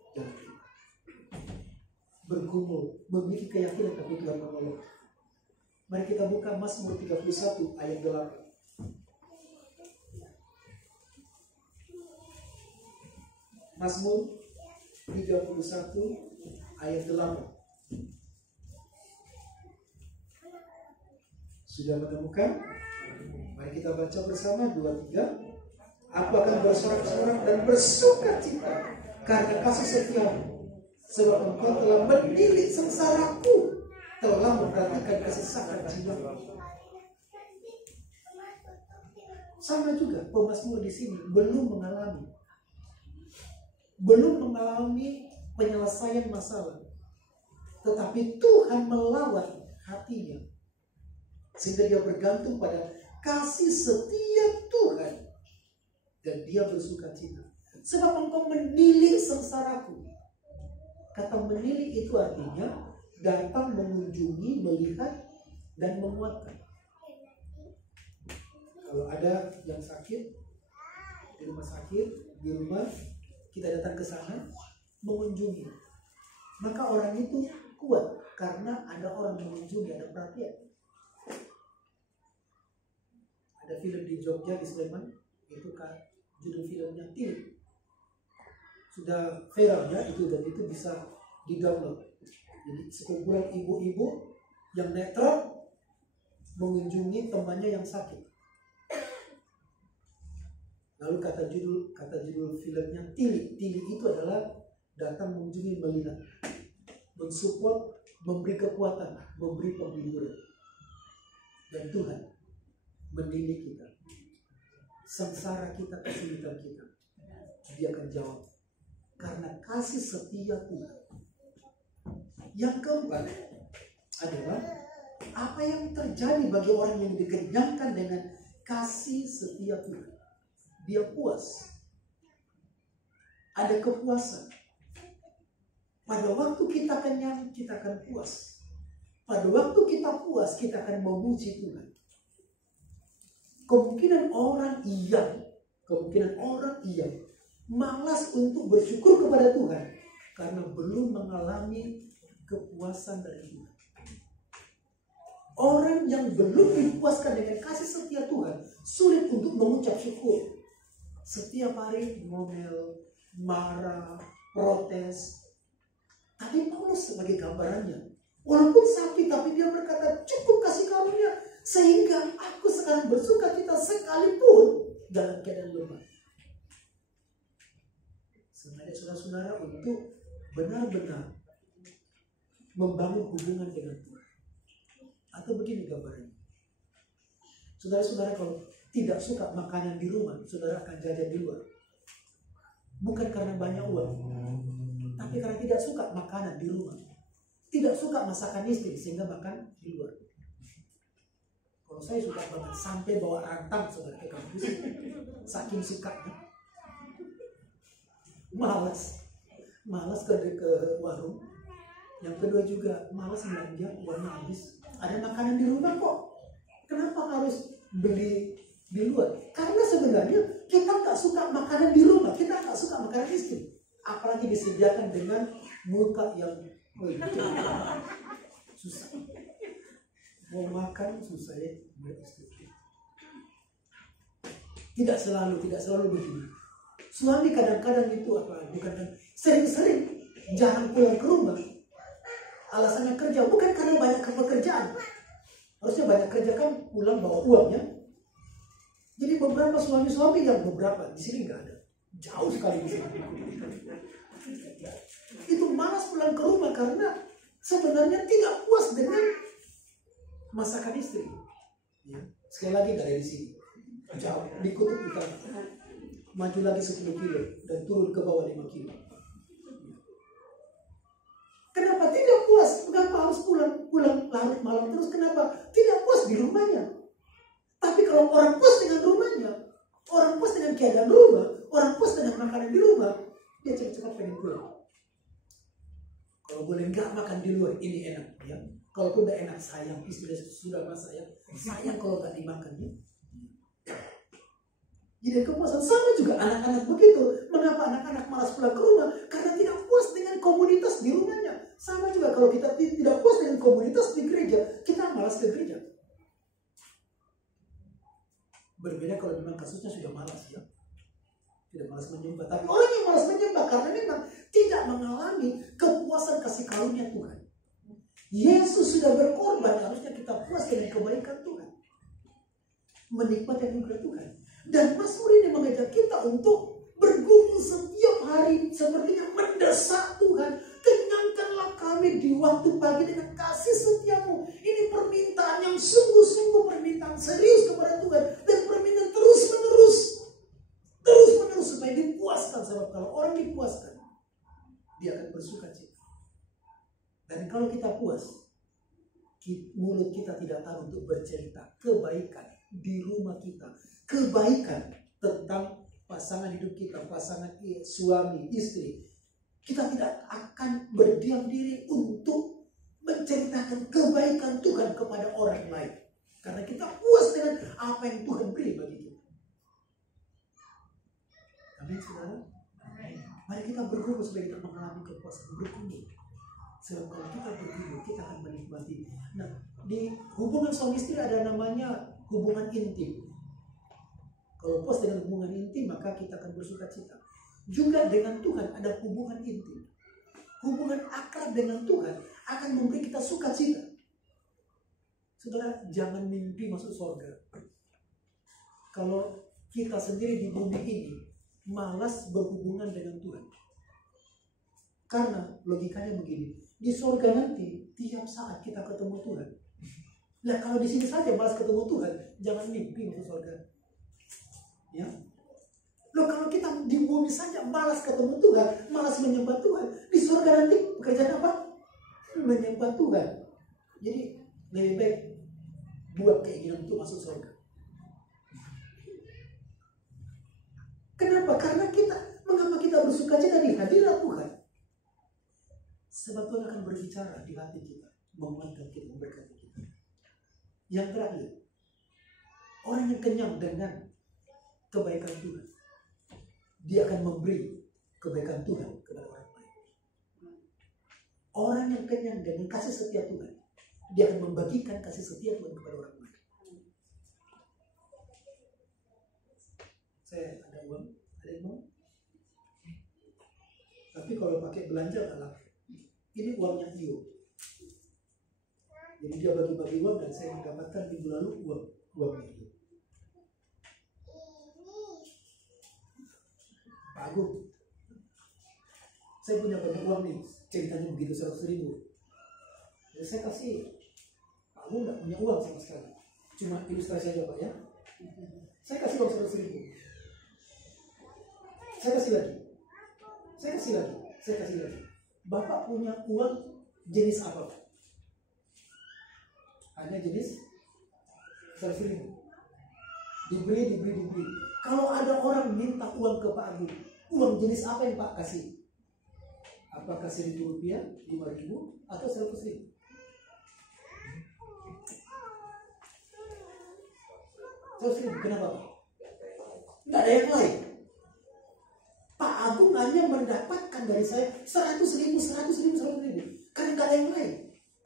Jangan bergumul, memiliki keyakinan tapi Tuhan menolong. Mari kita buka Mazmur 31 ayat 8. Mazmur 31 ayat 8. Sudah menemukan? Mari kita baca bersama 2, 3. Aku akan bersorak-sorak dan bersuka cita karena kasih setiamu, sebab engkau telah menilik sengsaraku, telah memperhatikan kesesakan jiwaku. Sama juga pemazmur di sini belum mengalami penyelesaian masalah, tetapi Tuhan melawat hatinya sehingga dia bergantung pada kasih setia Tuhan dan dia bersuka cita. Sebab engkau menilik sengsaraku. Kata menilik itu artinya datang mengunjungi, melihat, dan menguatkan. Kalau ada yang sakit di rumah sakit, di rumah, kita datang ke sana mengunjungi, maka orang itu kuat karena ada orang mengunjungi, ada perhatian. Ada film di Jogja, di Sleman, itu kan judul filmnya Tilik. Sudah viral ya itu, dan itu bisa di-download. Jadi sekumpulan ibu-ibu yang netral mengunjungi temannya yang sakit. Lalu kata judul filmnya Tilik. Tilik itu adalah datang mengunjungi, melihat, mensupport, memberi kekuatan, memberi penghiburan. Dan Tuhan menilik kita, sengsara kita, kesulitan kita, Dia akan jawab karena kasih setia Tuhan. Yang keempat, adalah apa yang terjadi bagi orang yang dikenyangkan dengan kasih setia Tuhan. Dia puas. Ada kepuasan. Pada waktu kita kenyang, kita akan puas. Pada waktu kita puas, kita akan memuji Tuhan. Kemungkinan orang yang malas untuk bersyukur kepada Tuhan karena belum mengalami kepuasan dari Tuhan. Orang yang belum dipuaskan dengan kasih setia Tuhan sulit untuk mengucap syukur. Setiap hari ngomel, marah, protes. Tapi Paulus sebagai gambarannya, walaupun sakit tapi dia berkata cukup kasih karunia sehingga aku sekarang bersuka cita sekalipun dalam keadaan lemah. Sebenarnya saudara-saudara untuk benar-benar membangun hubungan dengan Tuhan. Atau begini gambarnya. Saudara-saudara kalau tidak suka makanan di rumah, saudara akan jajan di luar. Bukan karena banyak uang, tapi karena tidak suka makanan di rumah. Tidak suka masakan istri sehingga makan di luar. Kalau saya suka banget sampai bawa rantang saudara ke kampus, saking sukanya. Malas ke warung. Yang kedua juga malas belanja, uangnya habis. Ada makanan di rumah kok. Kenapa harus beli di luar? Karena sebenarnya kita nggak suka makanan di rumah, kita nggak suka makanan istri. Apalagi disediakan dengan muka yang susah. Mau makan susah ya. Tidak selalu begini. Suami kadang-kadang itu sering-sering jarang pulang ke rumah. Alasannya kerja, bukan karena banyak pekerjaan. Harusnya banyak kerja kan pulang bawa uangnya. Jadi beberapa suami-suami yang beberapa di sini nggak ada, jauh sekali di sini. Itu malas pulang ke rumah karena sebenarnya tidak puas dengan masakan istri. Ya. Sekali lagi nggak ada di sini, jauh di kutub utara. Maju lagi 10 kilo dan turun ke bawah 5 kilo. Kenapa tidak puas? Kenapa harus pulang larut malam terus? Kenapa tidak puas di rumahnya? Tapi kalau orang puas dengan rumahnya, orang puas dengan keadaan rumah, orang puas dengan makanan di rumah, dia cepat-cepat pengen pulang. Kalau boleh nggak makan di luar, ini enak ya. Kalaupun udah enak sayang, istri sudah masak ya, sayang kalau nggak dimakan ya. Jadi kepuasan sama juga anak-anak begitu. Mengapa anak-anak malas pulang ke rumah? Karena tidak puas dengan komunitas di rumahnya. Sama juga kalau kita tidak puas dengan komunitas di gereja, kita malas ke gereja. Berbeda kalau memang kasusnya sudah malas ya. Tidak malas menyembah. Tapi orang yang malas menyembah karena memang tidak mengalami kepuasan kasih karunia Tuhan. Yesus sudah berkorban, harusnya kita puas dengan kebaikan Tuhan. Menikmati anugerah Tuhan. Dan Mazmur ini mengajak kita untuk bergumul setiap hari sepertinya mendesak Tuhan. Kenyangkanlah kami di waktu pagi dengan kasih setiamu. Ini permintaan yang sungguh-sungguh, permintaan serius kepada Tuhan. Dan permintaan terus-menerus supaya dipuaskan. Sebab kalau orang dipuaskan, dia akan bersuka cita. Dan kalau kita puas, mulut kita tidak tahu untuk bercerita kebaikan di rumah kita. Kebaikan tentang pasangan hidup kita, pasangan suami, istri. Kita tidak akan berdiam diri untuk menceritakan kebaikan Tuhan kepada orang lain. Karena kita puas dengan apa yang Tuhan beri bagi kita. Amin, saudara. Mari kita bergumul supaya kita mengalami kepuasan. Bergumul. Sebab kalau kita bergumul, kita akan menikmati. Nah, di hubungan suami istri ada namanya hubungan intim. Kalau puas dengan hubungan intim, maka kita akan bersuka cita. Juga dengan Tuhan ada hubungan intim. Hubungan akrab dengan Tuhan akan memberi kita sukacita. Saudara, jangan mimpi masuk surga. Kalau kita sendiri di bumi ini malas berhubungan dengan Tuhan. Karena logikanya begini, di surga nanti tiap saat kita ketemu Tuhan. Nah, kalau di sini saja malas ketemu Tuhan, jangan mimpi masuk surga. Ya. Loh, kalau kita di bumi saja malas ketemu Tuhan, malas menyembah Tuhan, di surga nanti pekerjaan apa? Menyembah Tuhan. Jadi lebih baik buat keinginan untuk masuk surga. Kenapa? Karena mengapa kita bersuka cita di hadirat Tuhan? Sebab Tuhan akan berbicara di hati kita, menguatkan kita, memberkati kita. Yang terakhir, orang yang kenyang dengan kebaikan Tuhan, dia akan memberi kebaikan Tuhan kepada orang lain. Orang yang kenyang dengan kasih setia Tuhan, dia akan membagikan kasih setia Tuhan kepada orang lain. Saya ada uang, ada yang mau? Tapi kalau pakai belanja kalah. Ini uangnya Tio. Jadi dia bagi-bagi uang dan saya mendapatkan minggu lalu uangnya Tio. Pak Agung, saya punya banyak uang nih, ceritanya begitu 100.000. Jadi saya kasih, Pak Agung nggak punya uang sama sekali, cuma ilustrasi aja Pak ya. Saya kasih uang 100.000. Saya kasih lagi. Bapak punya uang jenis apa? Hanya jenis 100.000. Diberi. Kalau ada orang minta uang ke Pak Agung, uang jenis apa yang Pak kasih? Apakah 1.000 rupiah, 5.000, atau 100.000? Kenapa Pak? Tidak ada yang lain. Pak Agung hanya mendapatkan dari saya 100.000. Karena tidak ada yang lain.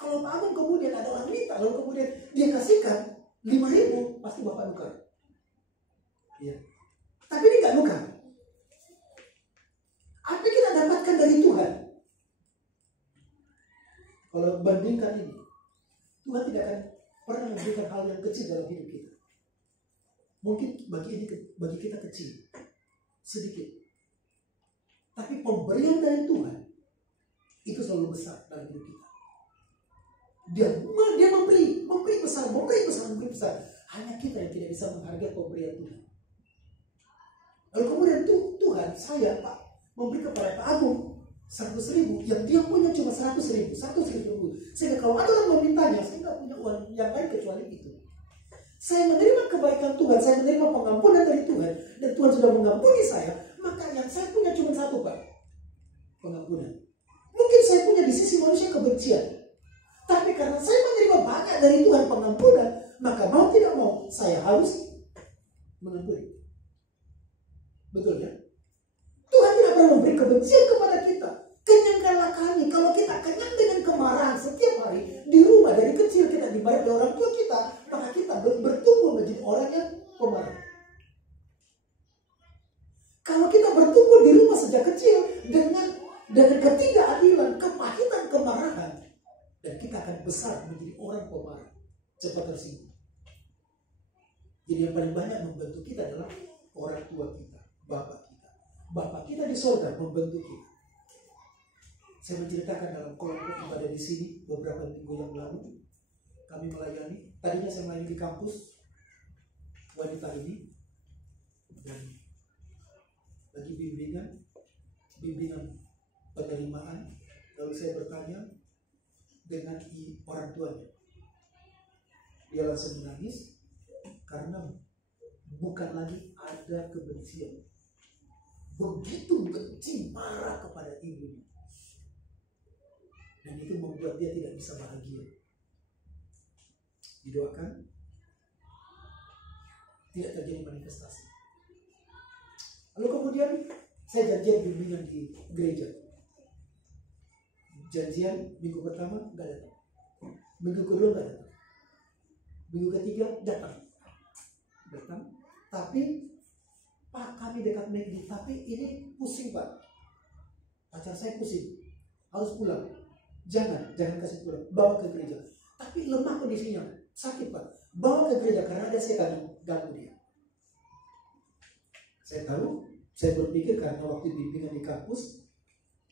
Kalau Pak Agung kemudian ada orang minta, lalu kemudian dia kasihkan 5.000, pasti Bapak nukar. Iya. Tapi ini nggak nukar. Apa yang kita dapatkan dari Tuhan? Kalau bandingkan ini, Tuhan tidak akan pernah memberikan hal yang kecil dalam hidup kita. Mungkin bagi kita kecil, sedikit. Tapi pemberian dari Tuhan itu selalu besar dalam hidup kita. Dia memberi besar. Hanya kita yang tidak bisa menghargai pemberian Tuhan. Lalu kemudian Tuhan, saya Pak, memberi kepada Pak Agung 100.000 yang dia punya cuma 100.000. Sehingga kalau ada orang memintanya, saya tidak punya uang yang lain kecuali itu. Saya menerima kebaikan Tuhan, saya menerima pengampunan dari Tuhan, dan Tuhan sudah mengampuni saya. Maka yang saya punya cuma satu Pak, pengampunan. Mungkin saya punya di sisi manusia kebencian, tapi karena saya menerima banyak dari Tuhan pengampunan, maka mau tidak mau saya harus mengampuni. Betul ya? Tuhan tidak pernah memberi kebencian kepada kita. Kenyangkanlah kami. Kalau kita kenyang dengan kemarahan setiap hari di rumah, dari kecil kita dibayar oleh orang tua kita, maka kita bertumbuh menjadi orang yang pemarah. Kalau kita bertumbuh di rumah sejak kecil dengan ketidakadilan, kepahitan, kemarahan, dan kita akan besar menjadi orang pemarah, cepat tersinggung. Jadi yang paling banyak membentuk kita adalah orang tua kita, bapak kita. Bapak kita di surga membentuk kita. Saya menceritakan dalam kelompok ibadah di sini beberapa minggu yang lalu, kami melayani. Tadinya saya melayani di kampus wanita ini, dan lagi bimbingan penerimaan. Lalu saya bertanya dengan orang tuanya. Dia langsung menangis karena bukan lagi ada kebencian. Begitu benci, marah kepada ibunya. Dan itu membuat dia tidak bisa bahagia. Didoakan tidak terjadi manifestasi. Lalu kemudian saya janjian bimbingan di gereja. Janjian minggu pertama nggak datang, minggu kedua nggak datang, minggu ketiga datang. Tapi Pak, kami dekat McD, tapi ini pusing Pak. Pacar saya pusing, harus pulang. Jangan kasih pulang, bawa ke gereja. Tapi lemah kondisinya, sakit Pak, bawa ke gereja karena ada setan ganggu dia. Saya tahu, saya berpikir karena waktu bimbingan di kampus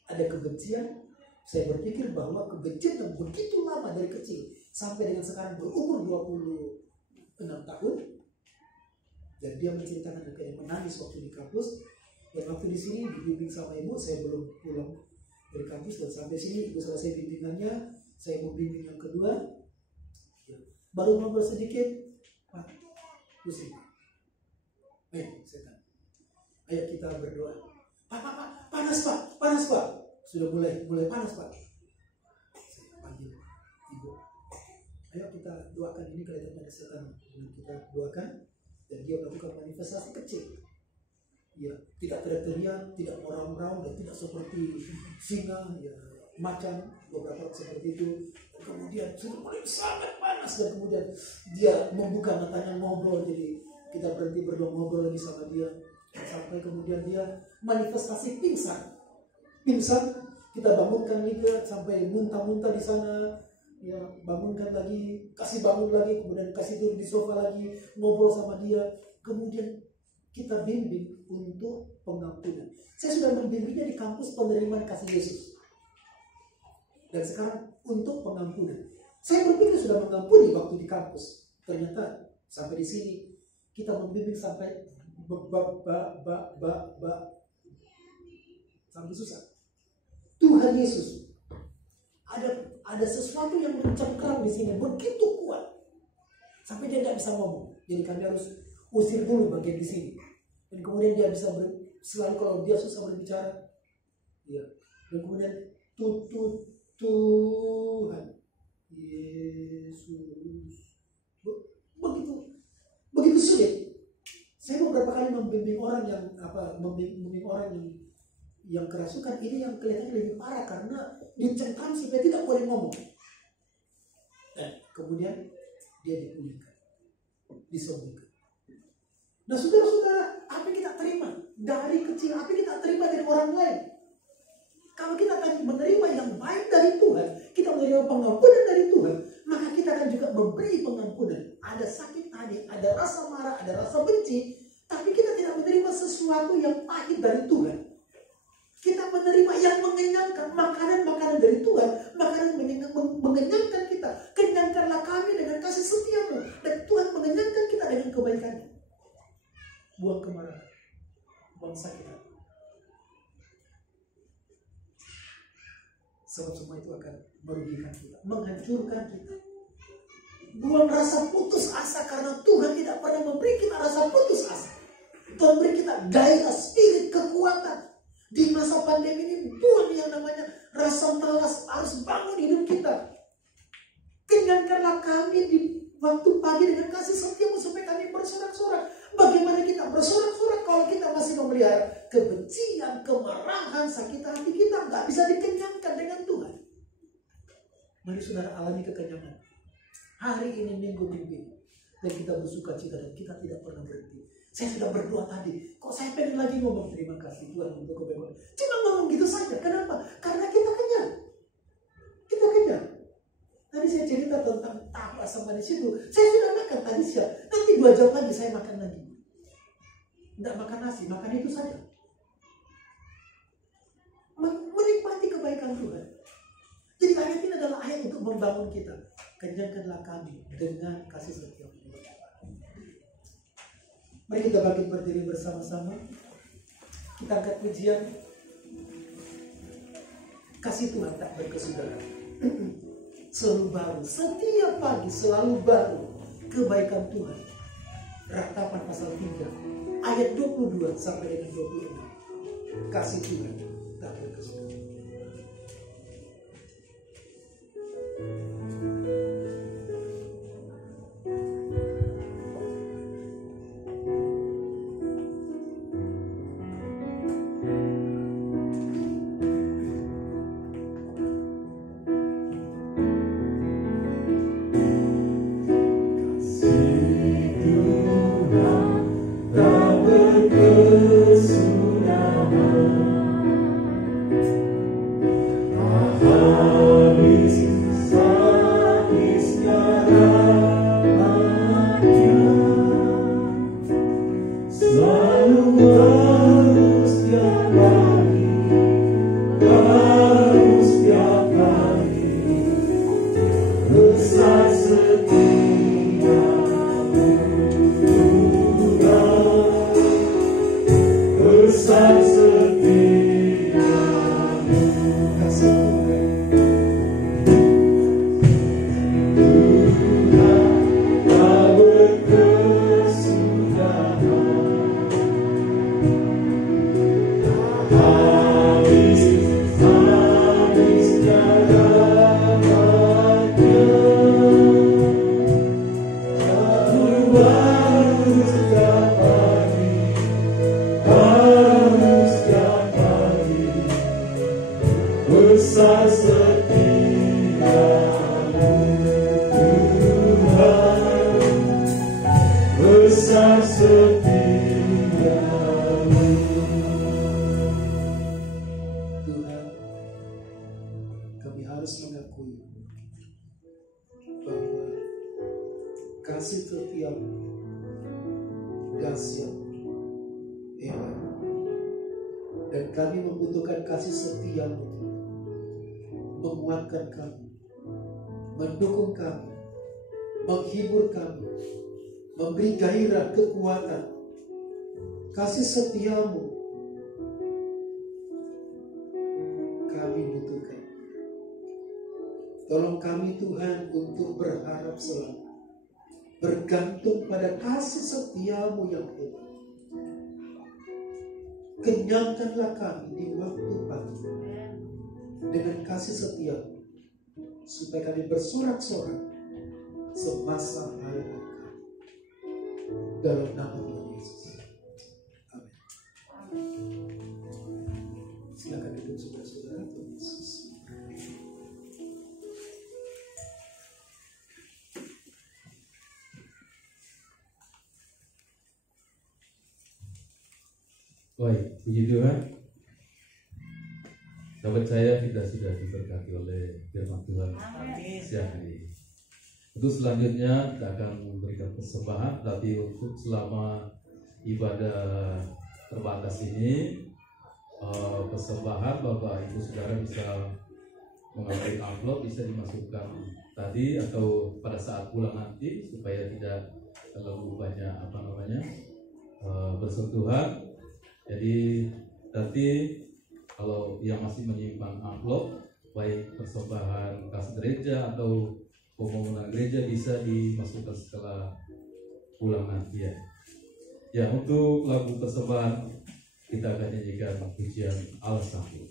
ada kebencian. Saya berpikir bahwa kebencian yang begitu lama dari kecil sampai dengan sekarang berumur 26 tahun. Dan dia menceritakan dia menangis waktu di kampus. Dan waktu di sini dibimbing sama ibu, saya belum pulang dari kampus, dan sampai sini ibu selesai bimbingannya, saya mau bimbing yang kedua. Baru ngobrol sedikit, Pak, pusing. Setan. Ayo kita berdoa. Pak, panas Pak. Sudah mulai panas Pak. Saya panggil ibu. Ayo kita doakan, ini kelihatannya ada setan. Kita doakan dan dia melakukan manifestasi kecil. Ya, tidak teriak-teriak, tidak orang-orang, dan tidak seperti singa, ya, macan, beberapa seperti itu. Dan kemudian sudah mulai sangat panas dan kemudian dia membuka matanya ngobrol. Jadi kita berhenti berdua ngobrol lagi sama dia sampai kemudian dia manifestasi pingsan. Kita bangunkan juga sampai muntah-muntah di sana. Ya, bangunkan lagi, kasih bangun lagi, kemudian kasih tidur di sofa lagi, ngobrol sama dia. Kemudian kita bimbing untuk pengampunan. Saya sudah membimbingnya di kampus penerimaan kasih Yesus. Dan sekarang untuk pengampunan. Saya berpikir sudah mengampuni waktu di kampus. Ternyata sampai di sini kita membimbing sampai sampai susah. Tuhan Yesus, ada sesuatu yang mencengkram di sini begitu kuat sampai dia tidak bisa ngomong. Jadi kami harus usir dulu bagian di sini. Dan kemudian dia bisa selalu kalau dia susah berbicara, ya. Dan kemudian Tuhan Yesus, begitu sulit. Saya beberapa kali membimbing orang yang kerasukan. Ini yang kelihatannya lebih parah karena dicengkram supaya tidak boleh ngomong. Dan kemudian dia dipulihkan, disembuhkan. Nah, saudara-saudara, apa yang kita terima dari kecil, apa yang kita terima dari orang lain? Kalau kita akan menerima yang baik dari Tuhan, kita menerima pengampunan dari Tuhan, maka kita akan juga memberi pengampunan. Ada sakit hati, ada rasa marah, ada rasa benci, tapi kita tidak menerima sesuatu yang pahit dari Tuhan. Kita menerima yang mengenyangkan, makanan-makanan dari Tuhan, makanan mengenyangkan kita. Kenyangkanlah kami dengan kasih setiamu, dan Tuhan mengenyangkan kita dengan kebaikannya. Buang kemarahan, buang sakit hati. Sebab semua itu akan merugikan kita, menghancurkan kita. Buang rasa putus asa karena Tuhan tidak pernah memberi kita rasa putus asa. Tuhan beri kita gairah, spirit, kekuatan. Di masa pandemi ini buang yang namanya rasa malas, harus bangun hidup kita. Kenyangkanlah kami di waktu pagi dengan kasih setiamu supaya kami bersorak-sorak. Bagaimana kita bersorak-sorak kalau kita masih memelihara kebencian, kemarahan, sakit hati, kita nggak bisa dikenyangkan dengan Tuhan. Mari saudara alami kekenyangan. Hari ini minggu ini dan kita bersuka cita dan kita tidak pernah berhenti. Saya sudah berdoa tadi, kok saya pengen lagi ngomong terima kasih Tuhan untuk kebaikan. Cuma ngomong gitu saja, kenapa? Karena kita kenyang. Kita kenyang. Tadi saya cerita tentang tahu asam manis itu. Saya sudah makan tadi siang. Nanti 2 jam lagi saya makan lagi. Tidak makan nasi, makan itu saja. Menikmati kebaikan Tuhan. Jadi ayat ini adalah ayat untuk membangun kita. Kenyangkanlah kami dengan kasih setia. Mari kita bangkit berdiri bersama-sama. Kita angkat pujian. Kasih Tuhan tak berkesudahan. Selalu baru, setiap pagi selalu baru kebaikan Tuhan. Ratapan pasal 3 ayat 22 sampai dengan 26. Kasih Tuhan tak berkesudahan. besar setiamu. Tuhan, kami harus mengakui bahwa kasih setiamu dahsyat, hebat, dan kami membutuhkan kasih setiamu menguatkan kami, mendukung kami, menghibur kami, memberi gairah, kekuatan. Kasih setiamu kami butuhkan. Tolong kami Tuhan untuk berharap selalu, bergantung pada kasih setiamu yang hebat. Kenyangkanlah kami di waktu pagi dengan kasih setiamu, supaya kami bersorak-sorak semasa hari kami. Dalam nama Tuhan Yesus. Amin. Silakan duduk saudara-saudara. Tuhan Yesus. Baik, puji Tuhan. Sahabat saya, kita sudah diberkati oleh firman Tuhan siang ini. Untuk selanjutnya kita akan memberikan persembahan, tapi untuk selama ibadah terbatas ini, persembahan Bapak Ibu Saudara bisa mengambil amplop, bisa dimasukkan tadi atau pada saat pulang nanti supaya tidak terlalu banyak bersentuhan. Jadi nanti kalau yang masih menyimpan amplop, baik persembahan kas gereja atau pembangunan gereja, bisa dimasukkan setelah pulang nanti ya. Ya, untuk lagu persembahan kita akan nyanyikan pujian Allah Sanggup.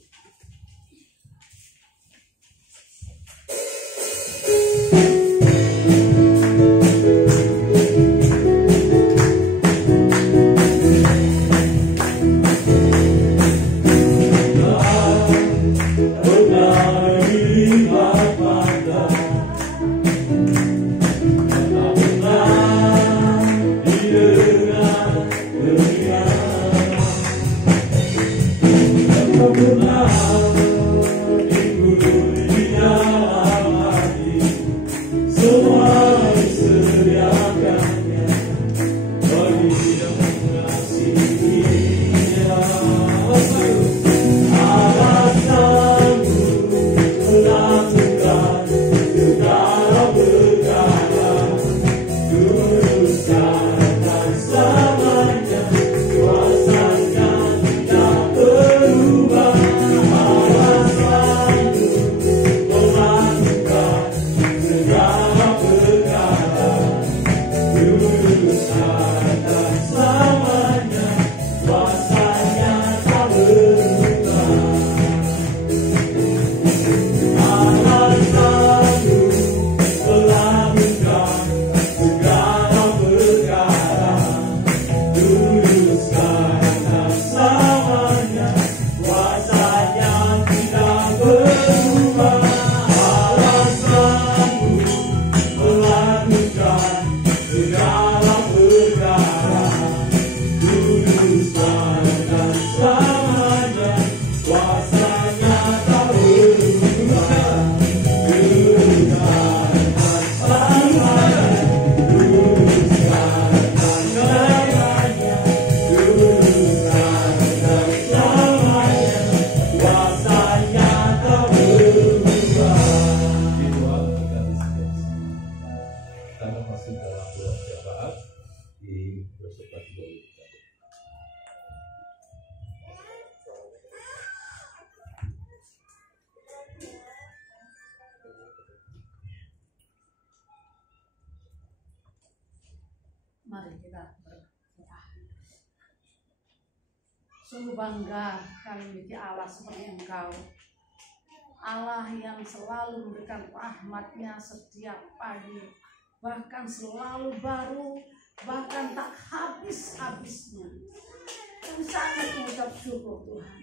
Mari kita berdoa. Sungguh bangga kami memiliki Allah seperti Engkau, Allah yang selalu memberikan rahmat-Nya setiap pagi, bahkan selalu baru, bahkan tak habis-habisnya. Kami sangat mengucap syukur Tuhan.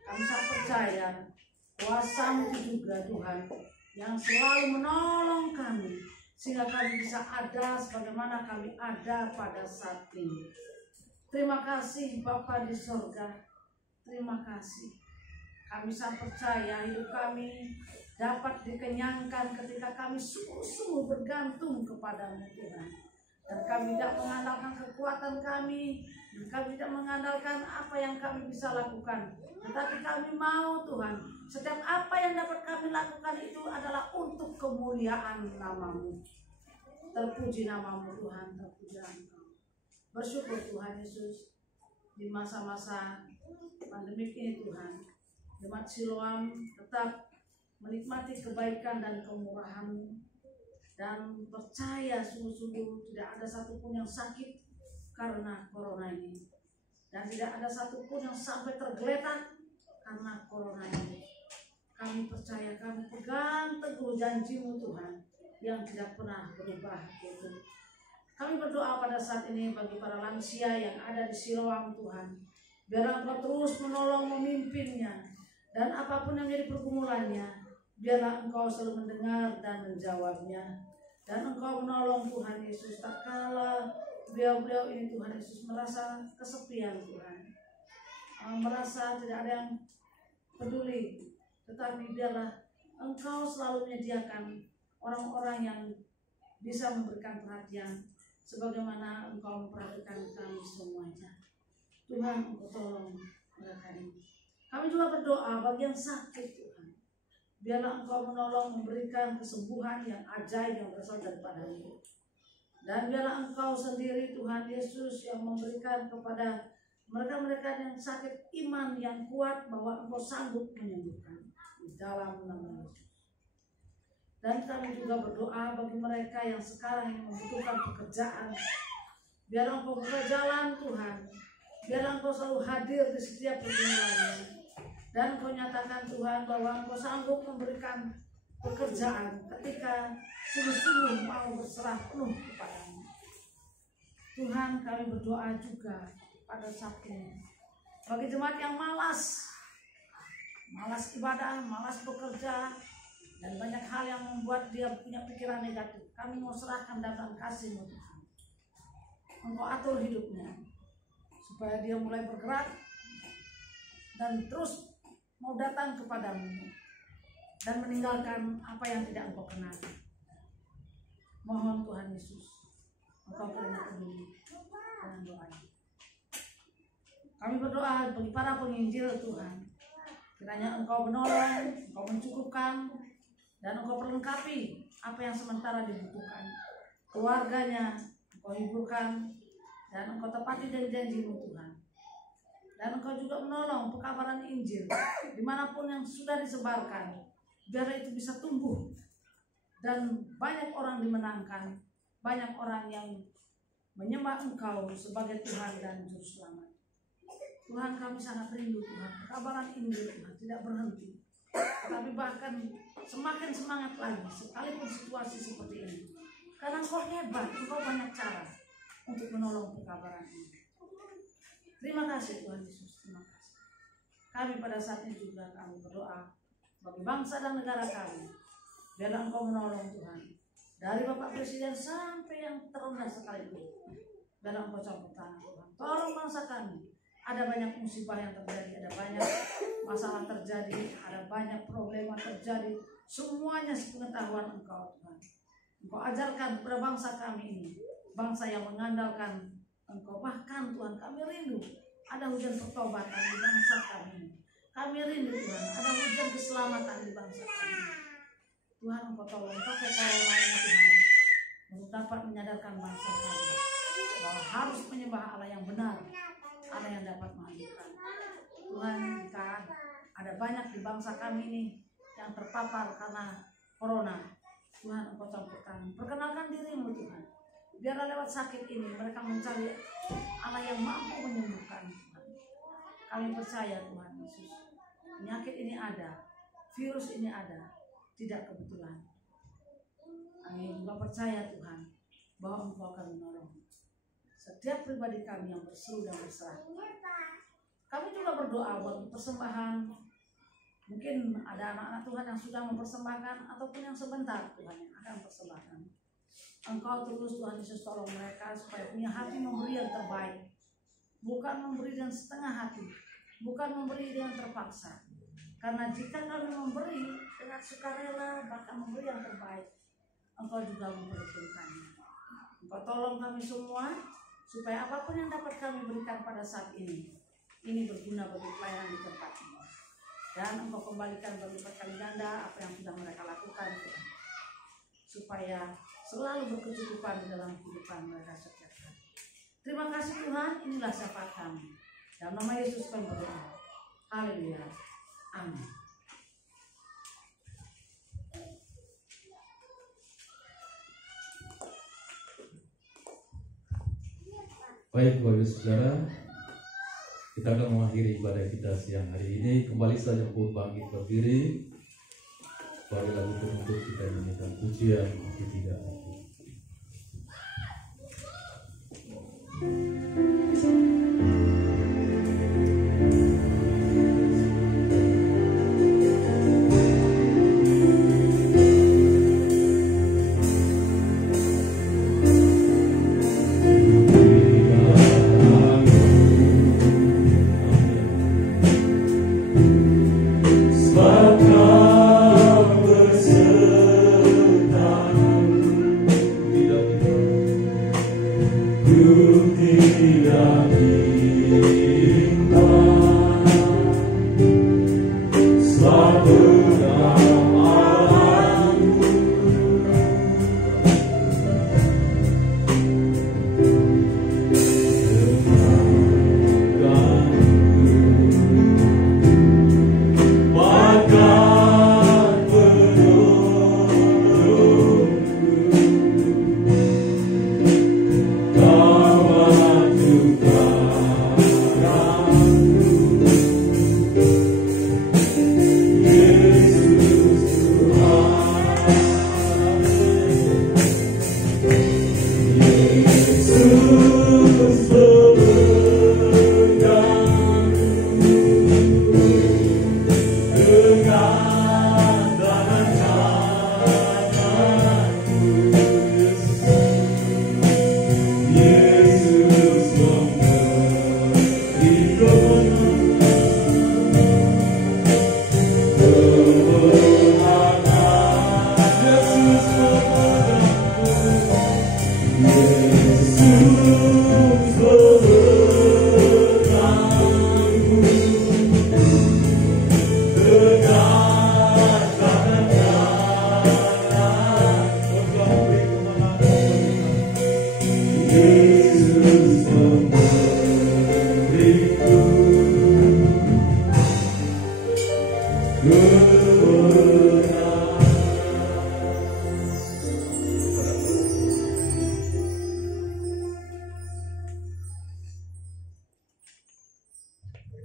Kami sangat percaya kuasa-Mu juga Tuhan, yang selalu menolong kami, sehingga kami bisa ada sebagaimana kami ada pada saat ini. Terima kasih Bapa di sorga, terima kasih. Kami sangat percaya hidup kami dapat dikenyangkan ketika kami sungguh-sungguh bergantung kepadamu Tuhan. Dan kami tidak mengandalkan kekuatan kami, dan kami tidak mengandalkan apa yang kami bisa lakukan. Tetapi kami mau Tuhan, setiap apa yang dapat kami lakukan itu adalah untuk kemuliaan nama-Mu. Terpuji nama-Mu Tuhan, terpuji Engkau. Bersyukur Tuhan Yesus, di masa-masa pandemik ini Tuhan, Jemaat Siloam tetap menikmati kebaikan dan kemurahan-Mu, dan percaya sungguh-sungguh tidak ada satupun yang sakit karena corona ini, dan tidak ada satupun yang sampai tergeletak karena corona ini. Kami percaya, kami pegang teguh janji-Mu Tuhan yang tidak pernah berubah itu. Kami berdoa pada saat ini bagi para lansia yang ada di Siloam Tuhan, biarlah Engkau terus menolong memimpinnya, dan apapun yang menjadi pergumulannya, biarlah Engkau selalu mendengar dan menjawabnya. Dan Engkau menolong Tuhan Yesus, tak kala beliau-beliau ini Tuhan Yesus merasa kesepian Tuhan, merasa tidak ada yang peduli, tetapi biarlah Engkau selalu menyediakan orang-orang yang bisa memberikan perhatian sebagaimana Engkau memperhatikan kami semuanya. Tuhan, Engkau tolong mereka ini. Kami juga berdoa bagi yang sakit Tuhan, biarlah Engkau menolong memberikan kesembuhan yang ajaib yang berasal daripada-Mu. Dan biarlah Engkau sendiri Tuhan Yesus yang memberikan kepada mereka-mereka yang sakit iman yang kuat bahwa Engkau sanggup menyembuhkan di dalam nama Yesus. Dan kami juga berdoa bagi mereka yang sekarang ini membutuhkan pekerjaan, biarlah Engkau buka jalan Tuhan, biarlah Engkau selalu hadir di setiap pergumulannya. Dan Engkau nyatakan Tuhan bahwa Engkau sanggup memberikan pekerjaan ketika sungguh-sungguh mau berserah penuh kepadamu. Tuhan, kami berdoa juga pada saat ini bagi jemaat yang malas ibadah, malas bekerja, dan banyak hal yang membuat dia punya pikiran negatif. Kami mau serahkan dalam kasih-Mu Tuhan. Engkau atur hidupnya supaya dia mulai bergerak dan terus mau datang kepadamu dan meninggalkan apa yang tidak Engkau kenal. Mohon Tuhan Yesus, Engkau peduli dengan doa ini. Kami berdoa bagi para penginjil Tuhan, kiranya Engkau menolong, Engkau mencukupkan, dan Engkau perlengkapi apa yang sementara dibutuhkan. Keluarganya Engkau hiburkan, dan Engkau tepati janji-janji-Mu Tuhan. Dan Engkau juga menolong pekabaran Injil dimanapun yang sudah disebarkan, biar itu bisa tumbuh dan banyak orang dimenangkan, banyak orang yang menyembah Engkau sebagai Tuhan dan Juru Selamat. Tuhan, kami sangat rindu Tuhan, pekabaran Injil Tuhan tidak berhenti, tapi bahkan semakin semangat lagi sekalipun situasi seperti ini, karena Engkau hebat, Engkau banyak cara untuk menolong pekabaran ini. Terima kasih Tuhan Yesus, terima kasih. Kami pada saat ini juga kami berdoa bagi bangsa dan negara kami. Biarlah Engkau menolong Tuhan, dari Bapak Presiden sampai yang terendah sekalipun. Biarlah Engkau campur tangan Tuhan. Tolong bangsa kami. Ada banyak musibah yang terjadi, ada banyak masalah terjadi, ada banyak problema terjadi. Semuanya sepengetahuan Engkau Tuhan. Engkau ajarkan kepada bangsa kami ini, bangsa yang mengandalkan Engkau. Bahkan Tuhan, kami rindu ada hujan pertobatan di bangsa kami. Kami rindu Tuhan, ada hujan keselamatan di bangsa kami. Tuhan, Engkau tolong pakai corona ini Tuhan, untuk dapat menyadarkan bangsa kami bahwa harus menyembah Allah yang benar, Allah yang dapat menghadirkan. Tuhan, jika ada banyak di bangsa kami ini yang terpapar karena corona, Tuhan, Engkau campur tangan. Perkenalkan diri-Mu Tuhan. Biarlah lewat sakit ini mereka mencari Allah yang mampu menyembuhkan Tuhan. Kami percaya Tuhan Yesus, penyakit ini ada, virus ini ada, tidak kebetulan. Kami juga percaya Tuhan bahwa Engkau akan menolong setiap pribadi kami yang berseru dan berserah. Kami juga berdoa buat persembahan. Mungkin ada anak-anak Tuhan yang sudah mempersembahkan ataupun yang sebentar Tuhan yang akan persembahkan. Engkau terus Tuhan Yesus tolong mereka supaya punya hati memberi yang terbaik, bukan memberi dengan setengah hati, bukan memberi dengan terpaksa. Karena jika kami memberi dengan sukarela, bahkan memberi yang terbaik, Engkau juga memberkati kami. Engkau tolong kami semua supaya apapun yang dapat kami berikan pada saat ini berguna bagi pelayanan di tempat ini. Dan Engkau kembalikan berlipat kali ganda apa yang sudah mereka lakukan, Tuhan, supaya selalu berkecukupan di dalam kehidupan mereka setiap hari. Terima kasih Tuhan, inilah syafaat kami. Dalam nama Yesus kami berdoa. Haleluya. Amin. Baik Bapak Ibu Saudara, kita akan mengakhiri ibadah kita siang hari ini. Kembali saja untuk bangkit berdiri. Bagi lagu penutup kita nyanyikan pujian Aku Tidak Aku.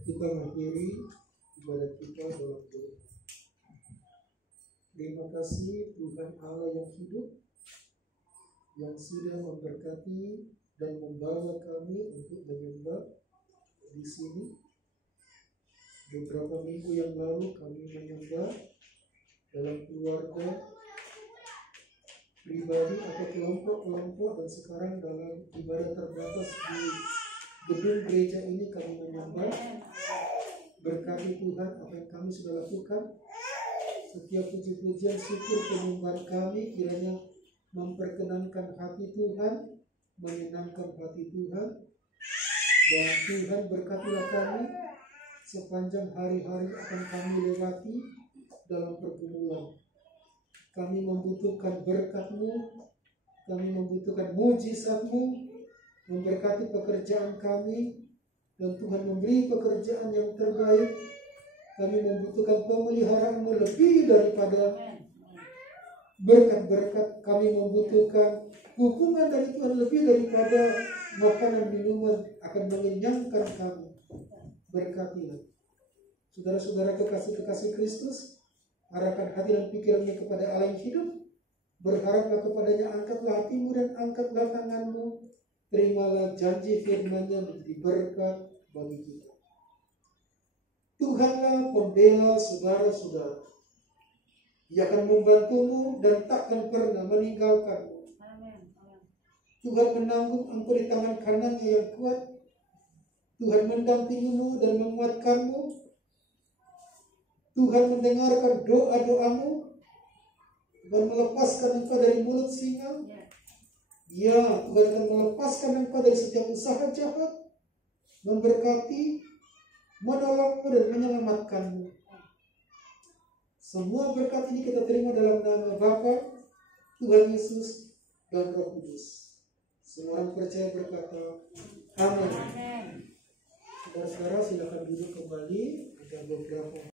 Kita mengakhiri ibadah kita dalam doa. Terima kasih Tuhan Allah yang hidup, yang sudah memberkati dan membawa kami untuk menyembah di sini. Beberapa minggu yang lalu kami menyembah dalam keluarga, pribadi atau kelompok-kelompok, dan sekarang dalam ibadah terbatas di gedung gereja ini kami menyembah. Berkati Tuhan apa yang kami sudah lakukan. Setiap puji-pujian, syukur, penyembahan kami kiranya memperkenankan hati Tuhan, menyenangkan hati Tuhan. Dan Tuhan berkatilah kami sepanjang hari-hari akan kami lewati dalam pergumulan. Kami membutuhkan berkat-Mu, kami membutuhkan mujizat-Mu, memberkati pekerjaan kami, dan Tuhan memberi pekerjaan yang terbaik. Kami membutuhkan pemeliharaan-Mu lebih daripada berkat-berkat. Kami membutuhkan hukuman dari Tuhan lebih daripada makanan minuman akan mengenyangkan kami. Berkatilah saudara-saudara kekasih-kekasih Kristus, arahkan hati dan pikirannya kepada Allah yang hidup. Berharaplah kepadanya, angkatlah hatimu dan angkatlah tanganmu. Terimalah janji firman-Nya menjadi berkat bagi kita. Tuhanlah pembela saudara-saudara. Ia akan membantumu dan takkan pernah meninggalkanmu. Tuhan menanggung engkau di tangan kanannya yang kuat. Tuhan mendampingimu dan menguatkanmu. Tuhan mendengarkan doa-doamu. Tuhan melepaskan engkau dari mulut singa. Ya, Tuhan akan melepaskan engkau dari setiap usaha jahat, memberkati, menolongmu dan menyelamatkanmu. Semua berkat ini kita terima dalam nama Bapa, Tuhan Yesus, dan Roh Kudus. Semua orang percaya berkata, Amin. Saudara-saudara silakan duduk kembali. Ada beberapa